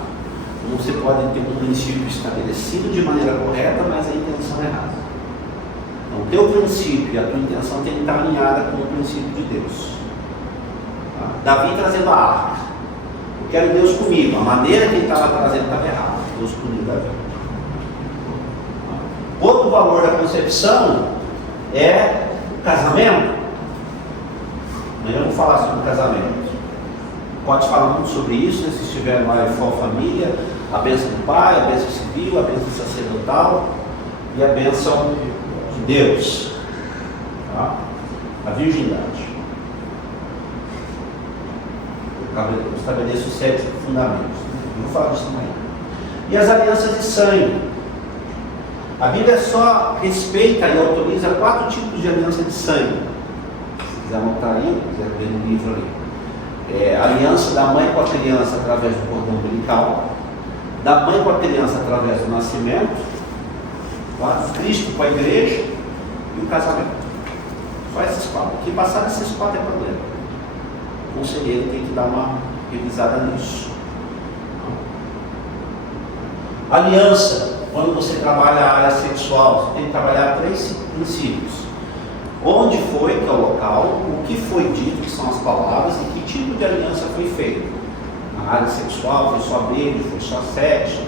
Ou você pode ter um princípio estabelecido de maneira correta, mas a intenção errada. Então, o teu princípio e a tua intenção tem que estar alinhada com o princípio de Deus. Tá? Davi trazendo a arca. Eu quero Deus comigo. A maneira que ele estava trazendo estava errada. Deus comigo, Davi. Outro valor da concepção é o casamento. Amanhã eu vou falar sobre o casamento. Pode falar muito sobre isso, né, se estiver no Aifó Família, a bênção do pai, a bênção civil, a bênção sacerdotal e a bênção de Deus. Tá? A virgindade. Eu estabeleço 7 fundamentos. Eu vou falar disso amanhã. E as alianças de sangue. A Bíblia só respeita e autoriza 4 tipos de aliança de sangue. Se quiser anotar aí, se quiser ver no livro ali. A aliança da mãe com a criança através do cordão umbilical, da mãe com a criança através do nascimento, Cristo com a igreja e o casamento. Só esses 4. Quem passar desses 4 é problema. O conselheiro tem que dar uma revisada nisso. Aliança. quando você trabalha a área sexual, você tem que trabalhar 3 princípios. Onde foi, que é o local, o que foi dito, que são as palavras, e que tipo de aliança foi feita. Na área sexual, foi só beijo, foi só sexo,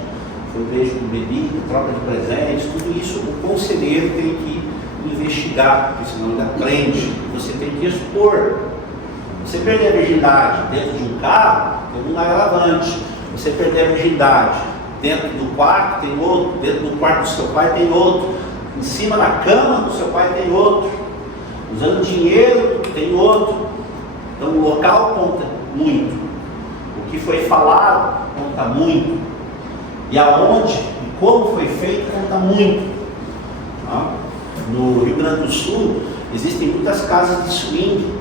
foi beijo com bebida, troca de presentes, tudo isso o conselheiro tem que investigar, porque senão ainda prende. Você tem que expor. Você perder a virgindade dentro de um carro, tem um agravante. Você perder a virgindade dentro do quarto, tem outro. Dentro do quarto do seu pai, tem outro. Em cima da cama do seu pai, tem outro. Usando dinheiro, tem outro. Então o local conta muito. O que foi falado conta muito. E aonde e como foi feito conta muito. Tá? No Rio Grande do Sul existem muitas casas de swing.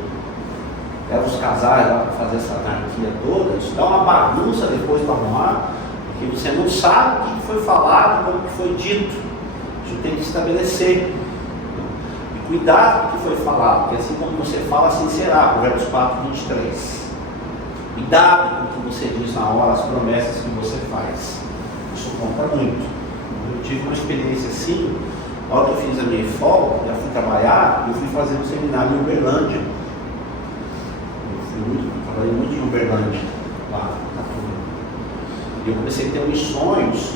Leva os casais lá para fazer essa anarquia toda. Isso dá uma bagunça depois para arrumar, porque você não sabe o que foi falado, como que foi dito. Isso tem que estabelecer. E cuidado com o que foi falado, porque assim como você fala, assim será. Provérbios 4, 23. Cuidado com o que você diz na hora, as promessas que você faz. Isso conta muito. Eu tive uma experiência assim, na hora que eu fiz a minha folga, já fui trabalhar, eu fui fazer um seminário em Uberlândia. Trabalhei muito em Uberlândia, lá na turma. E eu comecei a ter uns sonhos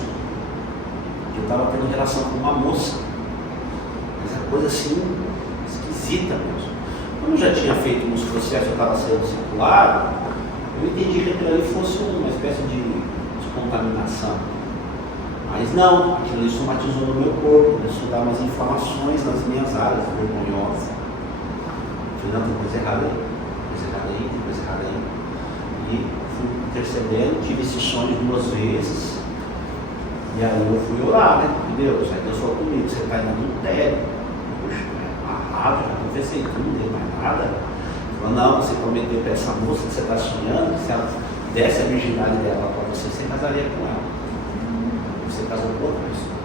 que eu estava tendo relação com uma moça. Mas é coisa assim, esquisita mesmo. Como eu já tinha feito uns processos, eu estava sendo circulado, eu entendi que aquilo ali fosse uma espécie de contaminação. Mas não, aquilo ali somatizou no meu corpo, começou a dar umas inflamações nas minhas áreas vergonhosas. Falei, não, tem coisa errada aí. Tem coisa errada aí. E fui intercedendo, tive esse sonho 2 vezes. E aí eu fui orar, né? Deus, aí Deus falou comigo, você está indo no adultério. Poxa, amarrado, já confessei tudo, não tem mais nada. Ele falou, não, você prometeu para essa moça que você está sonhando, que se ela desse a virgindade dela para você, você casaria com ela. Você casou com outra pessoa.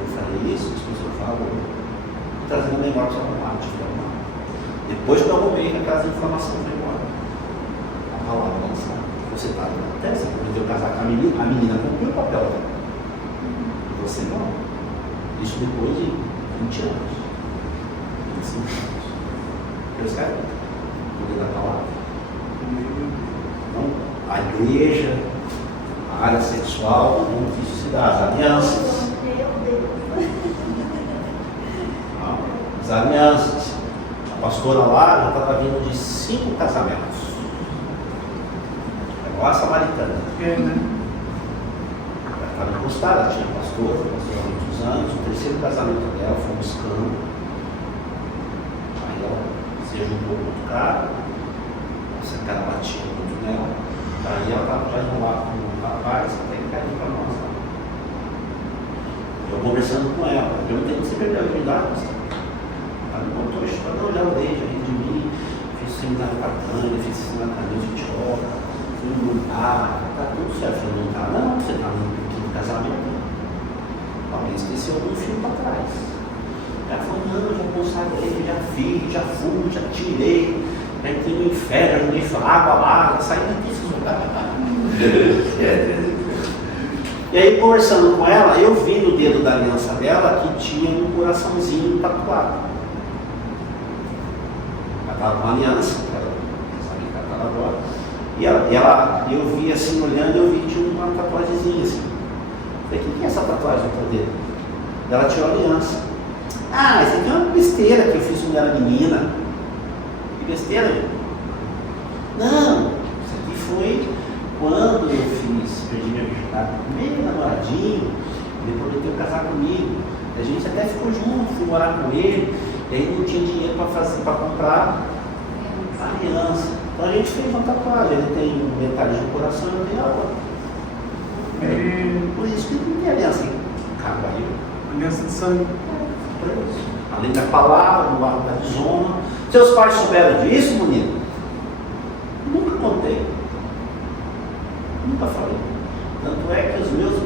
Eu falei isso, as pessoas falam, trazendo a memória traumática. Depois que eu arrumei, aquela inflamação foi embora. A palavra lançada. Você está na testa, prometeu casar com a menina cumpriu o papel dela. Você não. Isso depois de 20 anos. 25 anos. Percebe? Poder da palavra. Então, a igreja, a área sexual, como isso se dá, as alianças. As alianças. A pastora lá já estava vindo de 5 casamentos. É igual a samaritana. Ela estava encostada, ela tinha pastor, foi pastor há muitos anos. O 3º casamento dela foi buscando. Aí ela se juntou com outro cara. Esse cara batia muito nela. Aí ela estava já indo lá com o rapaz, até que caiu para nós. Eu conversando com ela, eu não tenho que se perder a habilidade. Ela me contou a história, eu já orei, já ri de mim, fiz seminário para Tânia, fiz seminário para Deus de Tioca, fui montar, tá tudo certo. Eu não tá, não, você tá no 5º casamento. Alguém esqueceu algum filho para trás. Ela falou, não, eu já consagrei, já fiz, já fui, já tirei, já entrei no inferno, joguei água lá, já saí daqui, esses lugares. E aí, conversando com ela, eu vi no dedo da aliança dela que tinha um coraçãozinho tatuado. Ela estava com uma aliança, ela sabia que ela estava agora. E eu vi assim, olhando, eu vi que tinha uma tatuagemzinha assim. Falei, o que é essa tatuagem no teu dedo? Ela tirou a aliança. Ah, isso aqui é uma besteira que eu fiz quando era menina. Que besteira, meu? Não, isso aqui foi quando eu perdi minha virgindade, meio namoradinho, depois ele veio casar comigo. A gente até ficou junto, fui morar com ele, e aí não tinha dinheiro para comprar a aliança. Então a gente fez uma tatuagem, ele tem metade do coração e eu tenho a outra. Por isso que não tem aliança em caiu. Aliança de sangue. Além da palavra, no barro da zona. Seus pais souberam disso, bonito? Nunca contei. Nunca falei. Tanto é que os meus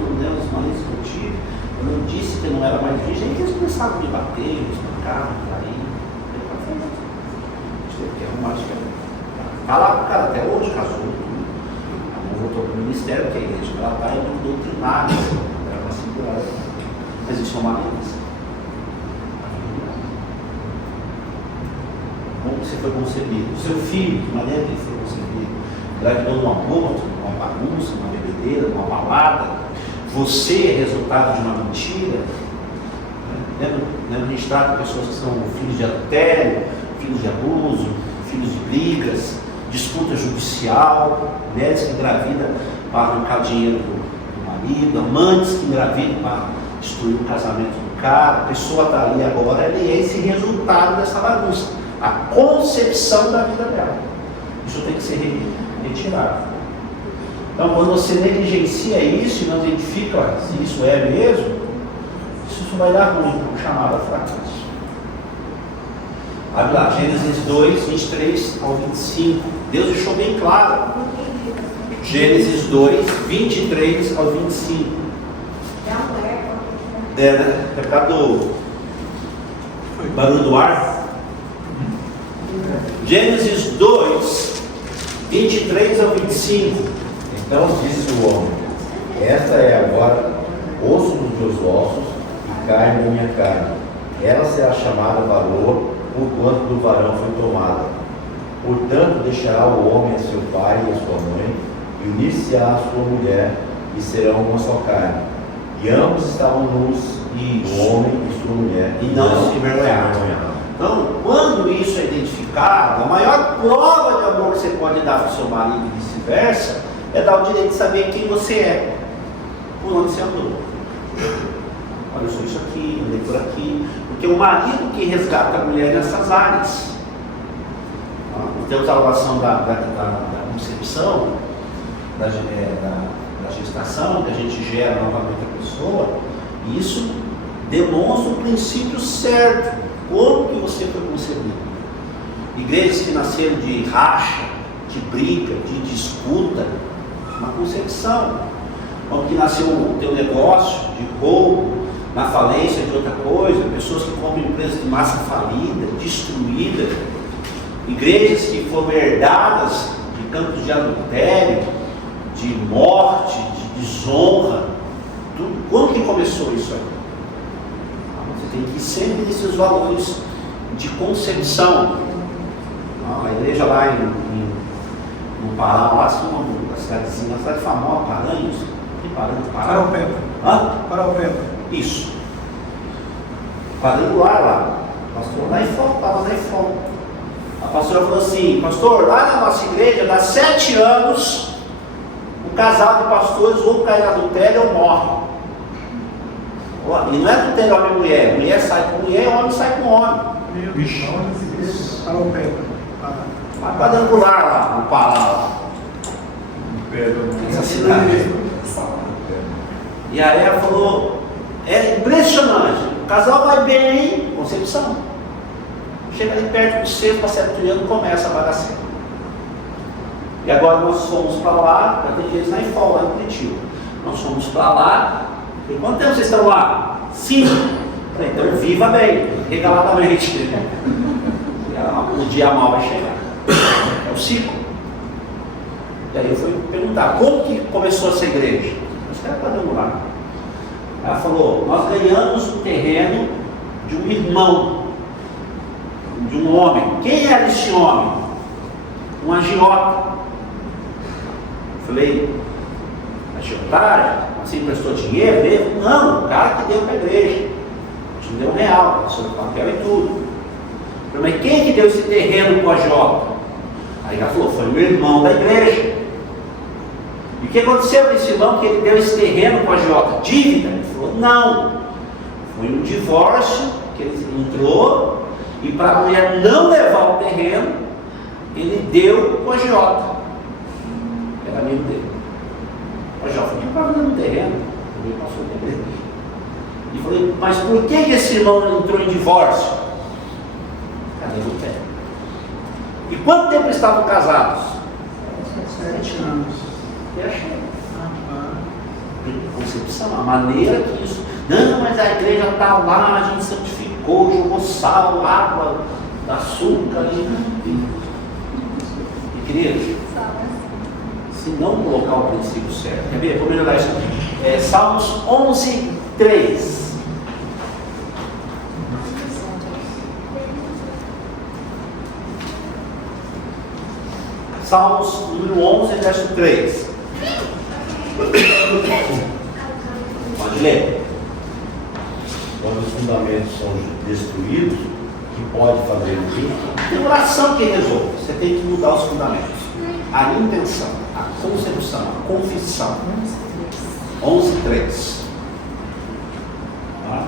maridos que eu tive, eu não disse que eu não era mais virgem, eles começavam a me bater, me espancar, me trair. A gente teve que arrumar isso. Tá lá com o cara até hoje, casou. Eu não vou voltou para o ministério, porque a igreja que ela está é muito doutrinária, ela vai segurar. Mas isso é uma lei. Como você foi concebido? O seu filho, de maneira que ele foi concebido? Gravidou num aborto, numa bagunça, numa bebedeira, numa balada. Você é resultado de uma mentira. Lembra que a gente trata pessoas que são filhos de adultério, filhos de abuso, filhos de brigas, disputa judicial, mulheres que engravidam para arrancar dinheiro do marido, amantes que engravidam para destruir o casamento do cara. A pessoa está ali agora, ele é esse resultado dessa bagunça. A concepção da vida dela. Isso tem que ser retirado. Então, quando você negligencia isso e não identifica se isso é mesmo, isso vai dar ruim, chamado fracasso. Abre lá, Gênesis 2, 23 ao 25. Deus deixou bem claro. Gênesis 2, 23 ao 25. Né? É por causa do barulho do ar. Gênesis 2, 23 ao 25. Então disse o homem: esta é agora osso dos meus ossos e carne da minha carne. Ela será chamada varão, porquanto do varão foi tomada. Portanto, deixará o homem a seu pai e a sua mãe, e unir-se-á à sua mulher, e serão uma só carne. E ambos estavam nus, o homem e sua mulher, e não se envergonharam. Então, quando isso é identificado, a maior prova de amor que você pode dar para o seu marido e vice-versa é dar o direito de saber quem você é, por onde você andou. Olha, eu sou isso aqui, andei por aqui. Porque o marido que resgata a mulher nessas áreas. Temos a relação da concepção, da gestação, que a gente gera novamente a pessoa, e isso demonstra o princípio certo. Como que você foi concebido? Igrejas que nasceram de racha, de briga, de disputa, uma concepção. Como que nasceu o teu negócio, de roubo, na falência de outra coisa, pessoas que compram empresas de massa falida, destruída, igrejas que foram herdadas de campos de adultério, de morte, de desonra, tudo. Como que começou isso aí? Você tem que ir sempre nesses valores de concepção. A igreja lá no Pará, lá assim, uma cidadezinha, uma cidade famosa, Paranhos. Que Paranhos? Paraupeba. Hã? Paraupeba. Isso. Quadrangular lá. Pastor, na IFOM, estava na IFOM. A pastora falou assim: pastor, lá na nossa igreja, dá 7 anos, um casal de pastores ou cai na adultério ou morre. E não é adultério homem e mulher. Mulher sai com mulher, homem sai com homem. Paraupeba. Lá quadrangular lá, no Pará lá. Essa cidade. E aí ela falou: é impressionante, o casal vai bem, concepção. Chega ali perto do 6 para 7 anos, começa a bagaceira. E agora nós fomos para lá, já tem dias na IFOL, lá no Curitiba. Nós fomos para lá, e quanto tempo vocês estão lá? 5. Então viva bem, regaladamente. O dia mal vai chegar. É o ciclo. E aí eu fui perguntar, como que começou essa igreja? Os caras podem lá. Ela falou: nós ganhamos o terreno de um irmão, de um homem. Quem era esse homem? Um agiota. Falei: agiotagem? Você emprestou dinheiro dele? Não, o cara que deu para a igreja. A gente deu real, sobre papel e tudo. Falei: mas quem que deu esse terreno para o agiota? Aí ela falou: foi o irmão da igreja. E o que aconteceu com esse irmão que ele deu esse terreno para o agiota? Dívida? Ele falou: não. Foi um divórcio que ele entrou, e para a mulher não levar o terreno, ele deu para o agiota. Era amigo dele. O agiota falou: que para no terreno? Ele passou o terreno. E falei: mas por que esse irmão não entrou em divórcio? Cadê o terreno? E quanto tempo estavam casados? 7 anos. E achei. Concepção, a maneira que isso. Não, mas a igreja está lá, a gente santificou, jogou sal, água, açúcar. E querido, se não colocar o princípio certo. Quer ver? Vou melhorar isso aqui. Salmos 11, 3. Salmos número 11, verso 3. Pode ler. Quando os fundamentos são destruídos, o que pode fazer o quê? Tem oração que resolve. Você tem que mudar os fundamentos. A intenção, a concepção, a confissão. 11:3. Tá?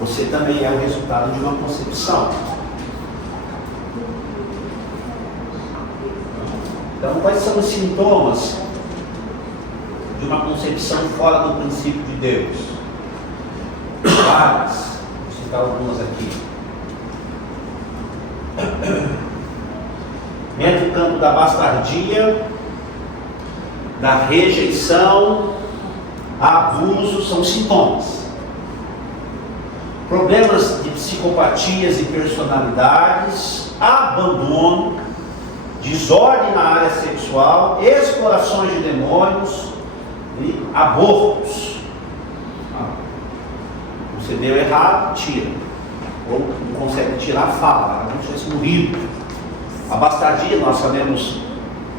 Você também é o resultado de uma concepção. Então, quais são os sintomas de uma concepção fora do princípio de Deus? Várias. Vou citar algumas aqui. Entra o campo da bastardia, da rejeição, abuso, são sintomas. Problemas de psicopatias e personalidades, abandono, desordem na área sexual, explorações de demônios e abortos. Você deu errado, tira. Ou não consegue tirar, fala. Como se tivesse morrido. A bastardia, nós sabemos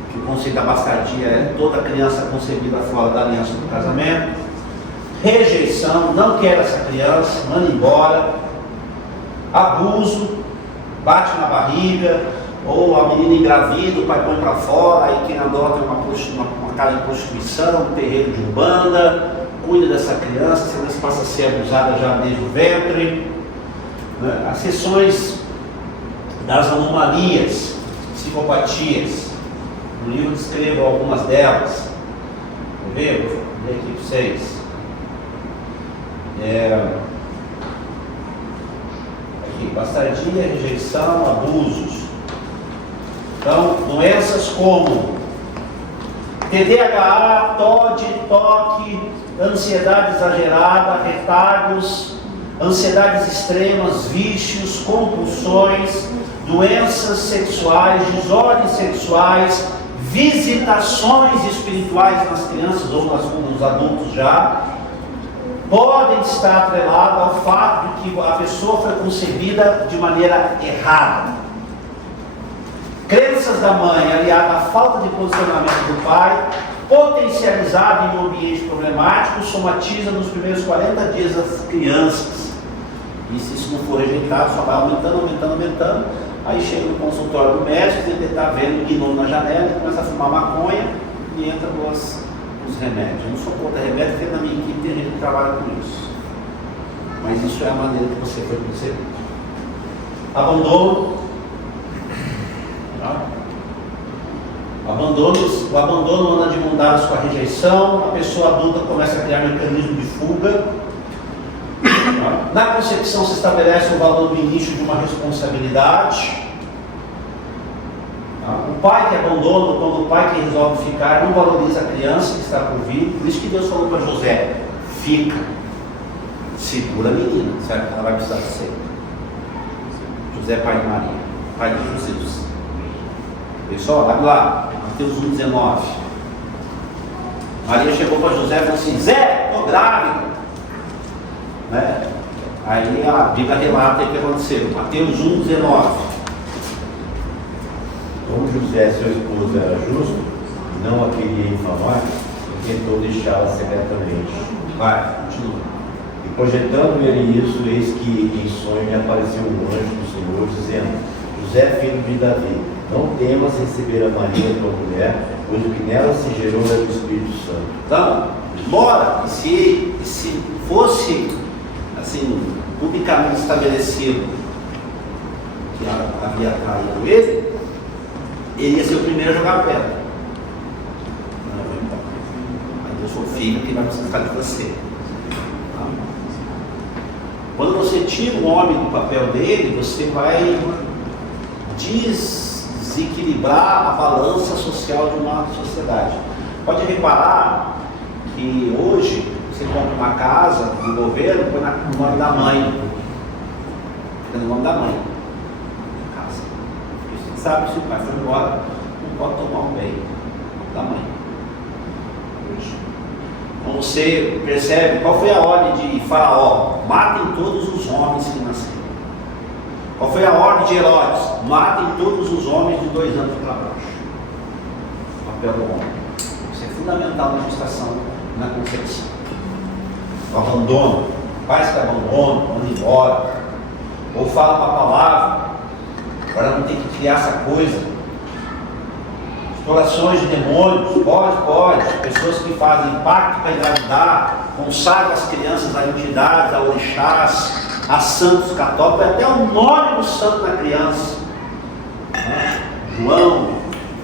que o conceito da bastardia é toda criança concebida fora da aliança do casamento. Rejeição, não quero essa criança, manda embora. Abuso, bate na barriga, ou a menina engravida, o pai põe para fora, aí quem adota é uma casa de prostituição, um terreiro de umbanda, cuida dessa criança, essa criança passa a ser abusada já desde o ventre. Né? As sessões das anomalias, psicopatias, no livro descrevo algumas delas. Vou ler aqui para vocês. Aqui, bastardia, rejeição, abusos. Então, doenças como TDAH, TOD, toque, ansiedade exagerada, retardos, ansiedades extremas, vícios, compulsões, doenças sexuais, desordens sexuais, visitações espirituais nas crianças ou nos adultos já, podem estar atreladas ao fato de que a pessoa foi concebida de maneira errada. Crenças da mãe aliada à falta de posicionamento do pai, potencializado em um ambiente problemático, somatiza nos primeiros 40 dias das crianças. E se isso não for rejeitado, só vai aumentando. Aí chega no consultório do médico, ele está vendo gnomo na janela, ele começa a fumar maconha e entra os remédios. Eu não sou contra remédio, porque na minha equipe tem gente que trabalha com isso. Mas isso é a maneira que você foi concebido. Abandono. O abandono anda de mão dadas com a rejeição, a pessoa adulta começa a criar mecanismo de fuga. Na concepção se estabelece o valor do início de uma responsabilidade. O pai que abandona, quando o pai que resolve ficar, não valoriza a criança que está por vir. Por isso que Deus falou para José: fica, segura a menina, certo? Ela vai precisar de ser. José, pai de Maria, pai de Jesus. Pessoal, abre lá, Mateus 1,19. Maria chegou para José e falou assim: Zé, estou grávida. Né? Aí a Bíblia relata o que aconteceu. Mateus 1,19. Como José, seu esposo, era justo, não a queria infamar, e tentou deixá-la secretamente. Vai, continua. E projetando ele isso, eis que em sonho me apareceu um anjo do Senhor, dizendo: José, filho de Davi, não temas receber a Maria, tua mulher, pois o que nela se gerou é do Espírito Santo. Então, embora se fosse assim, publicamente estabelecido que havia traído ele ia ser o primeiro a jogar pedra. Mas eu sou filho que vai precisar de você. Quando você tira o homem do papel dele, você vai desequilibrar a balança social de uma sociedade. Pode reparar que hoje você compra uma casa do governo, põe no nome da mãe. Fica no nome da mãe. Casa. Você sabe que se o pai foi embora, não pode tomar um bem. da mãe. Então você percebe qual foi a ordem de Faraó: matem todos os homens que nasceram. Qual foi a ordem de Herodes? Matem todos os homens de 2 anos para baixo. O papel do homem. Isso é fundamental na gestação, na concepção. O abandono, pais que abandonam, mandam embora, ou falam uma palavra, agora não tem que criar essa coisa. Explorações de demônios, pode. Pessoas que fazem pacto para engravidar, consagram as crianças a entidades, a orixás, a santos católicos, até o nome do santo da criança. João,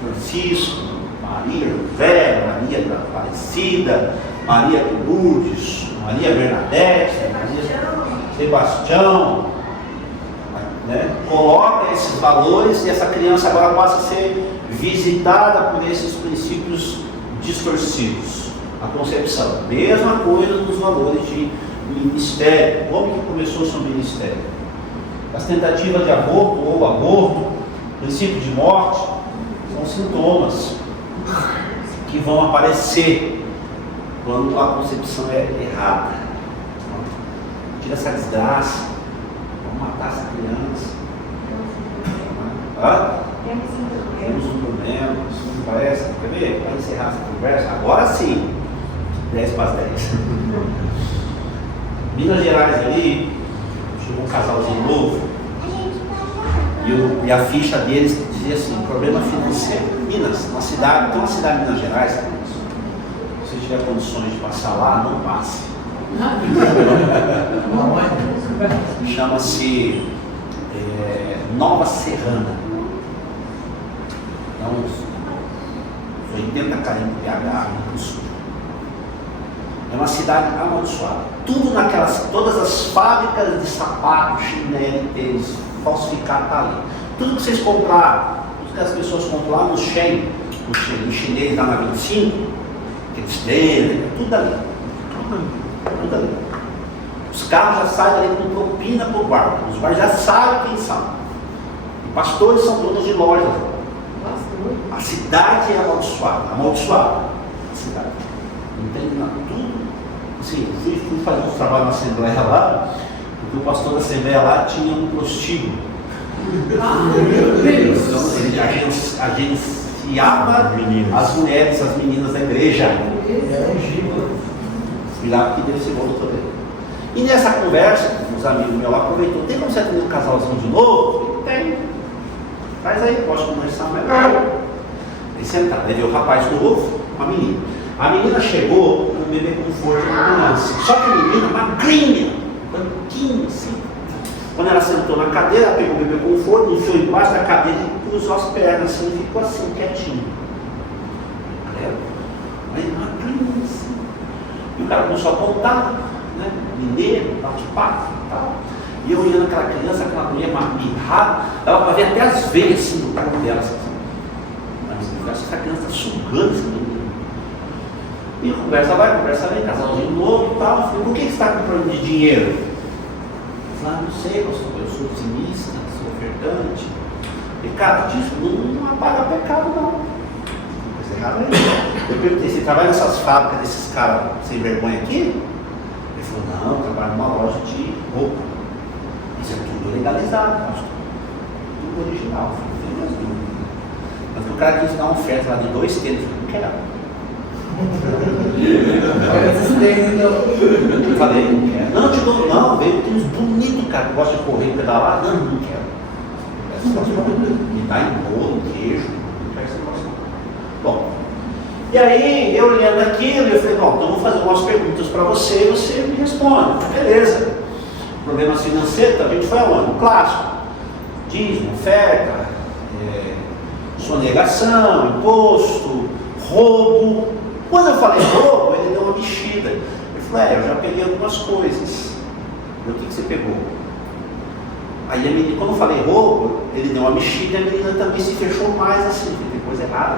Francisco, Maria Vera, Maria da Aparecida, Maria de Lourdes, Maria Bernadette, Sebastião. Coloca esses valores e essa criança agora passa a ser visitada por esses princípios distorcidos. A concepção, mesma coisa dos valores de ministério. Como que começou o seu ministério? As tentativas de aborto ou aborto, princípio de morte, são sintomas que vão aparecer quando a concepção é errada. Tira essa desgraça, vamos matar essa criança. Temos um problema, isso não parece? Quer ver? Para encerrar essa conversa, agora sim, 10 para as 10. Minas Gerais ali, chegou um casalzinho novo, e a ficha deles dizia assim: problema financeiro. Minas, tem uma cidade em Minas Gerais, se você tiver condições de passar lá, não passe. Chama-se Nova Serrana. Dá uns 80 km de PH no sul. É uma cidade amaldiçoada. Todas as fábricas de sapatos, chinelo, tênis, falsificado está ali. Tudo que vocês compraram, tudo que as pessoas compram lá no Shein, no chinês lá na 25, aqueles tênis, tudo ali. Tudo ali. Os carros já saem ali com propina por guarda. Os guardas já sabem quem são. E pastores são donos de lojas. A cidade é amaldiçoada. A cidade. Não tem nada, tudo. Sim, fui fazer uns trabalhos na Assembleia lá, porque o pastor da Assembleia lá tinha um prostíbulo. Então ele agenciava as mulheres, as meninas da igreja. Fui lá porque deve ser bom também. E nessa conversa, os amigos meus lá aproveitou: tem como você atender um casalzinho de novo? Tem. Faz aí, posso conversar melhor. Aí sentaram, aí veio o rapaz novo, uma menina. A menina chegou com um bebê conforto na criança. Só que a menina, magrinha, branquinha assim. Quando ela sentou na cadeira, ela pegou o bebê conforto, enfiou embaixo da cadeira e cruzou as pernas assim, e ficou assim, quietinho. Mas magrinha assim. E o cara começou a contar, né? Mineiro, bate-papo e tal. E eu olhando aquela criança, aquela mulher mirrada, dava para ver até as veias assim do corpo dela. Assim. Mas essa criança está sugando esse menino. E conversa vai, casalzinho novo e tal. Eu falei: por que você está com problema de dinheiro? Eu falei: não sei, pastor, eu sou otimista, sou ofertante. Pecado disso não apaga pecado, não. Coisa errada aí. Eu perguntei: você trabalha nessas fábricas desses caras sem vergonha aqui? Ele falou: não, eu trabalho numa loja de roupa. Isso é tudo legalizado, pastor. Tudo original. Eu falei: tem mesmo. Mas o cara quis dar uma oferta lá de 2 tênis, eu não quero. Eu falei: não quero. Não, te dou, não, veio tênis bonito, cara, que gosta de correr e pedalar. Não quero. Me dá em bolo, queijo, não quero esse negócio. Bom, e aí eu olhando aquilo, eu falei: bom, então eu vou fazer umas perguntas para você e você me responde. Beleza. Problemas financeiros, a gente foi aonde? No clássico. Dízimo, oferta, sonegação, imposto, roubo. Quando eu falei roubo, ele deu uma mexida. Ele falou: eu já peguei algumas coisas. O que você pegou? Aí a menina, quando eu falei roubo, ele deu uma mexida e a menina também se fechou mais assim. Tem coisa errada.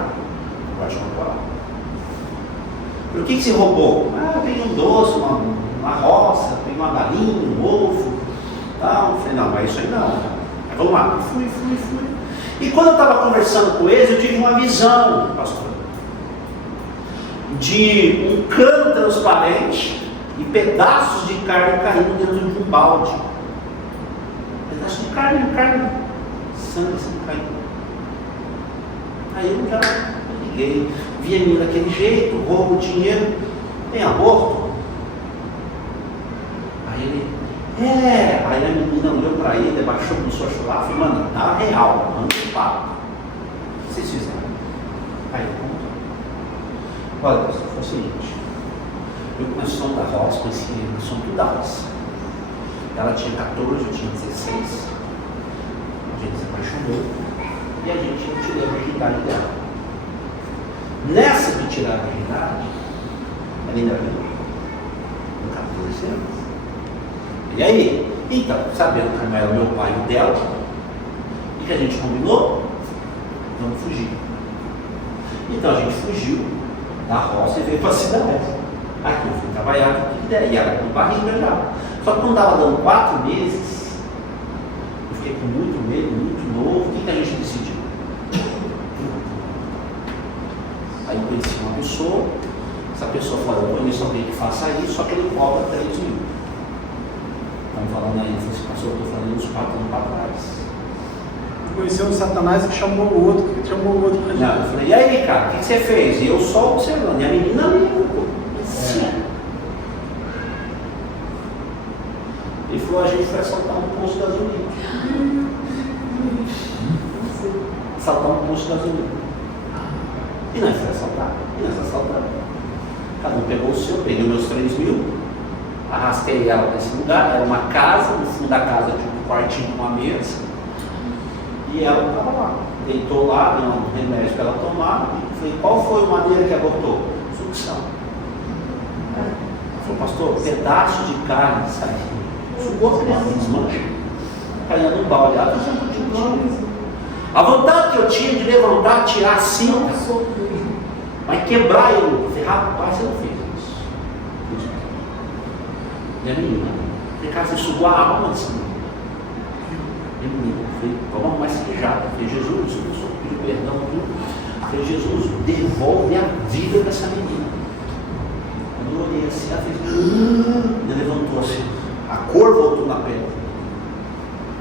Eu acho que não pode. O que você roubou? Peguei um doce, uma roça, peguei uma galinha, um ovo. Não, eu falei: não, mas isso aí não. Aí, vamos lá. Fui. E quando eu estava conversando com eles, eu tive uma visão, pastor. de um cano transparente e pedaços de carne caindo dentro de um balde. Pedaços de carne, sangue assim caindo. Aí eu já liguei, vi a menina daquele jeito, roubo dinheiro, tem aborto? Aí ele, aí a menina olhou para ele, abaixou, começou a chorar, falou, mano, dá real, manda um papo. O que vocês fizeram? Aí ele contou. Olha, pessoal, foi o seguinte, eu conheço o som da roça, conheci o som tudo da roça. Ela tinha 14, eu tinha 16, a gente se apaixonou e a gente tirou a virgindade dela. Nessa de tirar a virgindade, ela engravidou, com 14 anos. E aí? Então, sabendo como era o meu pai e o dela, o que a gente combinou? Vamos fugir. Então a gente fugiu da roça e veio para a cidade. Aqui eu fui trabalhar com ideia, e ela com barriga já. Só que quando estava dando 4 meses, eu fiquei com muito medo, muito novo. O que a gente decidiu? Aí eu conheci uma pessoa, essa pessoa falou, eu conheço alguém que faça isso, só que ele cobra 3 mil. Estamos falando aí, esse pastor, eu estou falando uns 4 anos para trás. Conheceu um Satanás que chamou o outro, pra gente. Não, eu falei, e aí, cara, o que você fez? E eu só observando, e a menina ali, assim. Ele falou, a gente foi assaltar um posto de gasolina. Assaltar um posto de gasolina. E nós foi assaltar. E nós assaltamos. Cada um pegou o seu, peguei meus 3 mil, arrastei ela nesse lugar, era uma casa, no fundo da casa tinha um quartinho com uma mesa. E ela estava lá, deitou lá, deu um remédio para ela tomar. E falei, qual foi a maneira que abortou? Sucção. Ela falou, pastor, pedaço de carne, sabe? Sugou mesmo, desmancha. Caía no balde, ela fazia um pouquinho. A vontade que eu tinha de levantar, tirar a cinta, mas quebrar ele. Eu falei, rapaz, você não fez isso. E a menina, você sugou a alma dessa menina. E a menina, falei, vamos arrumar esse queijado. Eu falei, Jesus, eu pedi perdão, tudo. Eu falei, Jesus, devolve a vida dessa menina. Quando eu olhei assim, ela fez, ela levantou assim, a cor voltou na pele.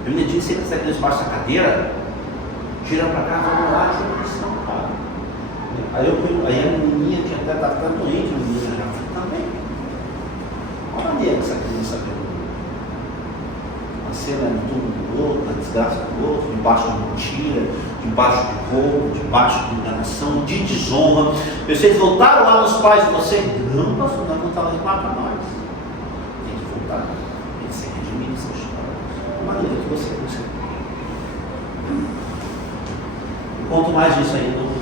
A menina disse, você está debaixo da cadeira, gira para cá, vamos lá, não, cara. Aí a menininha tinha até estado doente, a menina já falei, também. Olha a maneira que essa criança viu. A cena é do outro, a desgraça do outro, debaixo de mentira, debaixo de roubo, debaixo de enganação, de desonra. Vocês voltaram lá nos pais de vocês? Não, pastor, nós não estávamos para nós. Tem que voltar, tem que ser redimido, essa história. A maneira que você consegue. Conto mais disso aí no livro.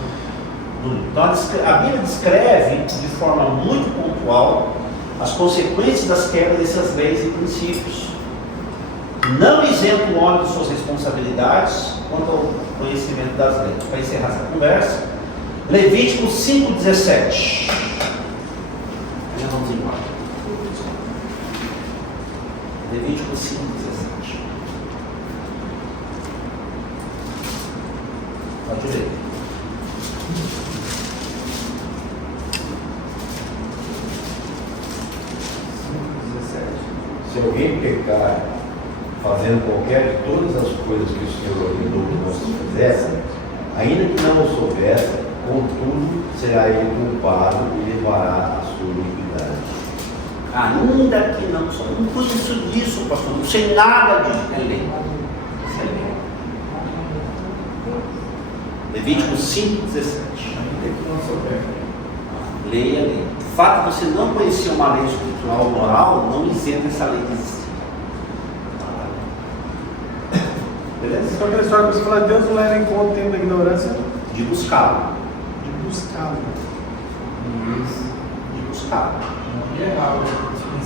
Então a Bíblia descreve de forma muito pontual as consequências das quebras dessas leis e princípios. Não isenta o homem de suas responsabilidades quanto ao conhecimento das leis. Para encerrar essa conversa, Levítico 5,17. Já vamos embora. Levítico 5,17. Pode ler. Se alguém pecar fazendo qualquer de todas as coisas que o Senhor ordenou que nós fizéssemos, ainda que não o soubesse, contudo será ele culpado e levará a sua iniquidade. Ainda que não sou, não conheço disso, pastor, não sei nada disso. É lei. Isso é lei. Levítico 5,17. Leia a lei. O fato de você não conhecer uma lei espiritual ou moral não isenta essa lei de existir. Beleza? Então aquela história que você fala, Deus não leva em conta o tempo da ignorância. De buscá-lo. De buscá-lo. De buscá-lo.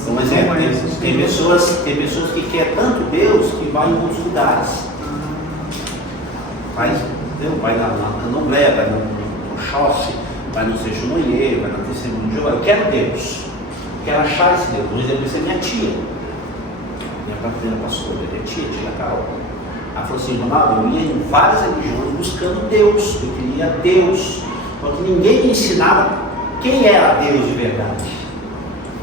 Então, Por exemplo, tem pessoas que querem tanto Deus que vai em outros lugares. Vai na Assembleia, vai no Oxóssi, vai no Sejunoye, vai na Testemunha de Jeová. Eu quero Deus. Quero achar esse Deus. Por exemplo, essa é minha tia. Minha primeira pastora, minha tia Carol. Ela falou assim, Ronaldo, eu ia em várias religiões buscando Deus. Eu queria Deus. Porque ninguém me ensinava quem era Deus de verdade.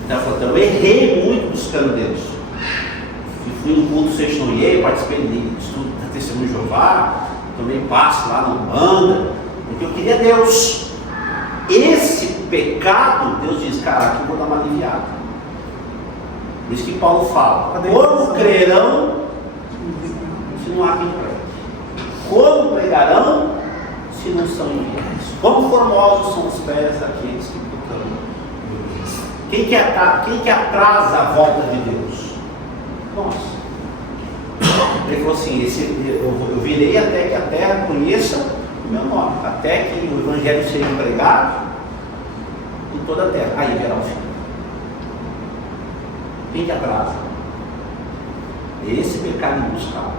Então ela falou, então, eu errei muito buscando Deus. Eu fui no culto Seixoiê, participei de estudo da Testemunho de Jeová, também passo lá no Banda, porque eu queria Deus. Esse pecado, Deus diz, cara, aqui eu vou dar uma aliviada. Por isso que Paulo fala, como crerão se não há quem pregue? Como pregarão se não são enviados? Como formosos são os pés daqueles que proclamam? Quem que atrasa a volta de Deus? Nós. Ele falou assim, eu virei até que a terra conheça o meu nome, até que o evangelho seja pregado em toda a terra. Aí verá o fim. Quem que atrasa? Esse pecado imbuscável.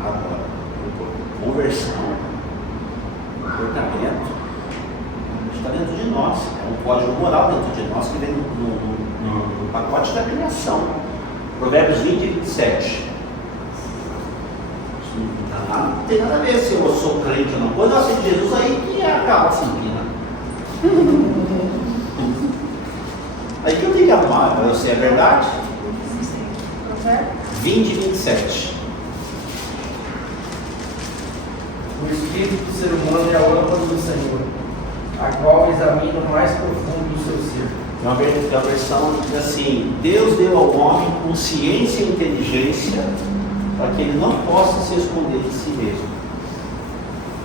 Agora, conversão, comportamento, está dentro de nós. É um código moral dentro de nós que vem no pacote da criação. Provérbios 20 e 27. Não tem nada a ver se eu sou crente ou não. Quando eu aceito Jesus, aí que acaba assim, né? Aí que eu tenho que arrumar, eu sei a verdade. 20 e 27. O espírito do ser humano é a lâmpada do Senhor, a qual examina o mais profundo do seu ser. Tem uma versão que diz assim: Deus deu ao homem consciência e inteligência para que ele não possa se esconder de si mesmo.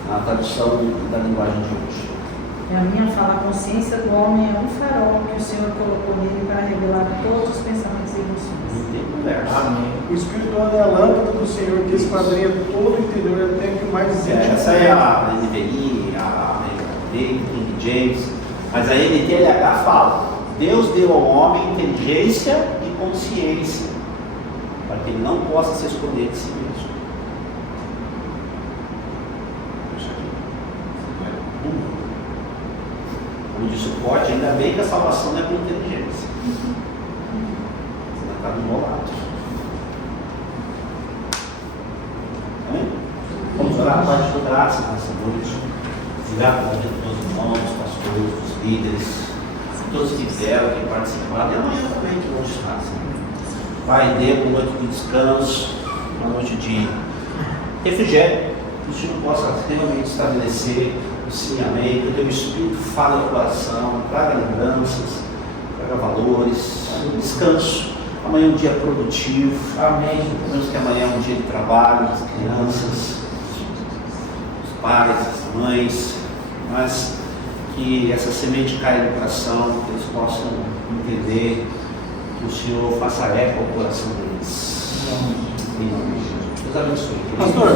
Na tradução da linguagem de hoje. E a minha fala, a consciência do homem é um farol que o Senhor colocou nele para revelar todos os pensamentos e emoções. Não tem conversa. Amém. O Espírito é a lâmpada do Senhor que esquadrinha todo o interior até que o mais íntimo. Essa é a NVI, a King James, mas a NTLH fala: Deus deu ao homem inteligência e consciência para que ele não possa se esconder de si mesmo. Como de suporte, ainda bem que a salvação não é por inteligência. Você não está do lado. Vamos orar a parte de graça nessa noite. Obrigado pela vida dos irmãos, dos pastores, dos líderes, todos que vieram, que participaram, e amanhã também que vão estar. Pai, dê uma noite de descanso, uma noite de refrigério, que o Senhor possa realmente estabelecer o sim, amém, que o teu Espírito fale no coração, traga lembranças, traga valores, descanso. Amanhã é um dia produtivo. Amém. Sabemos que amanhã é um dia de trabalho, das crianças, dos pais, das mães, mas que essa semente caia no coração, que eles possam entender, que o Senhor faça eco ao coração deles. Em nome de Jesus. Deus abençoe. Pastor,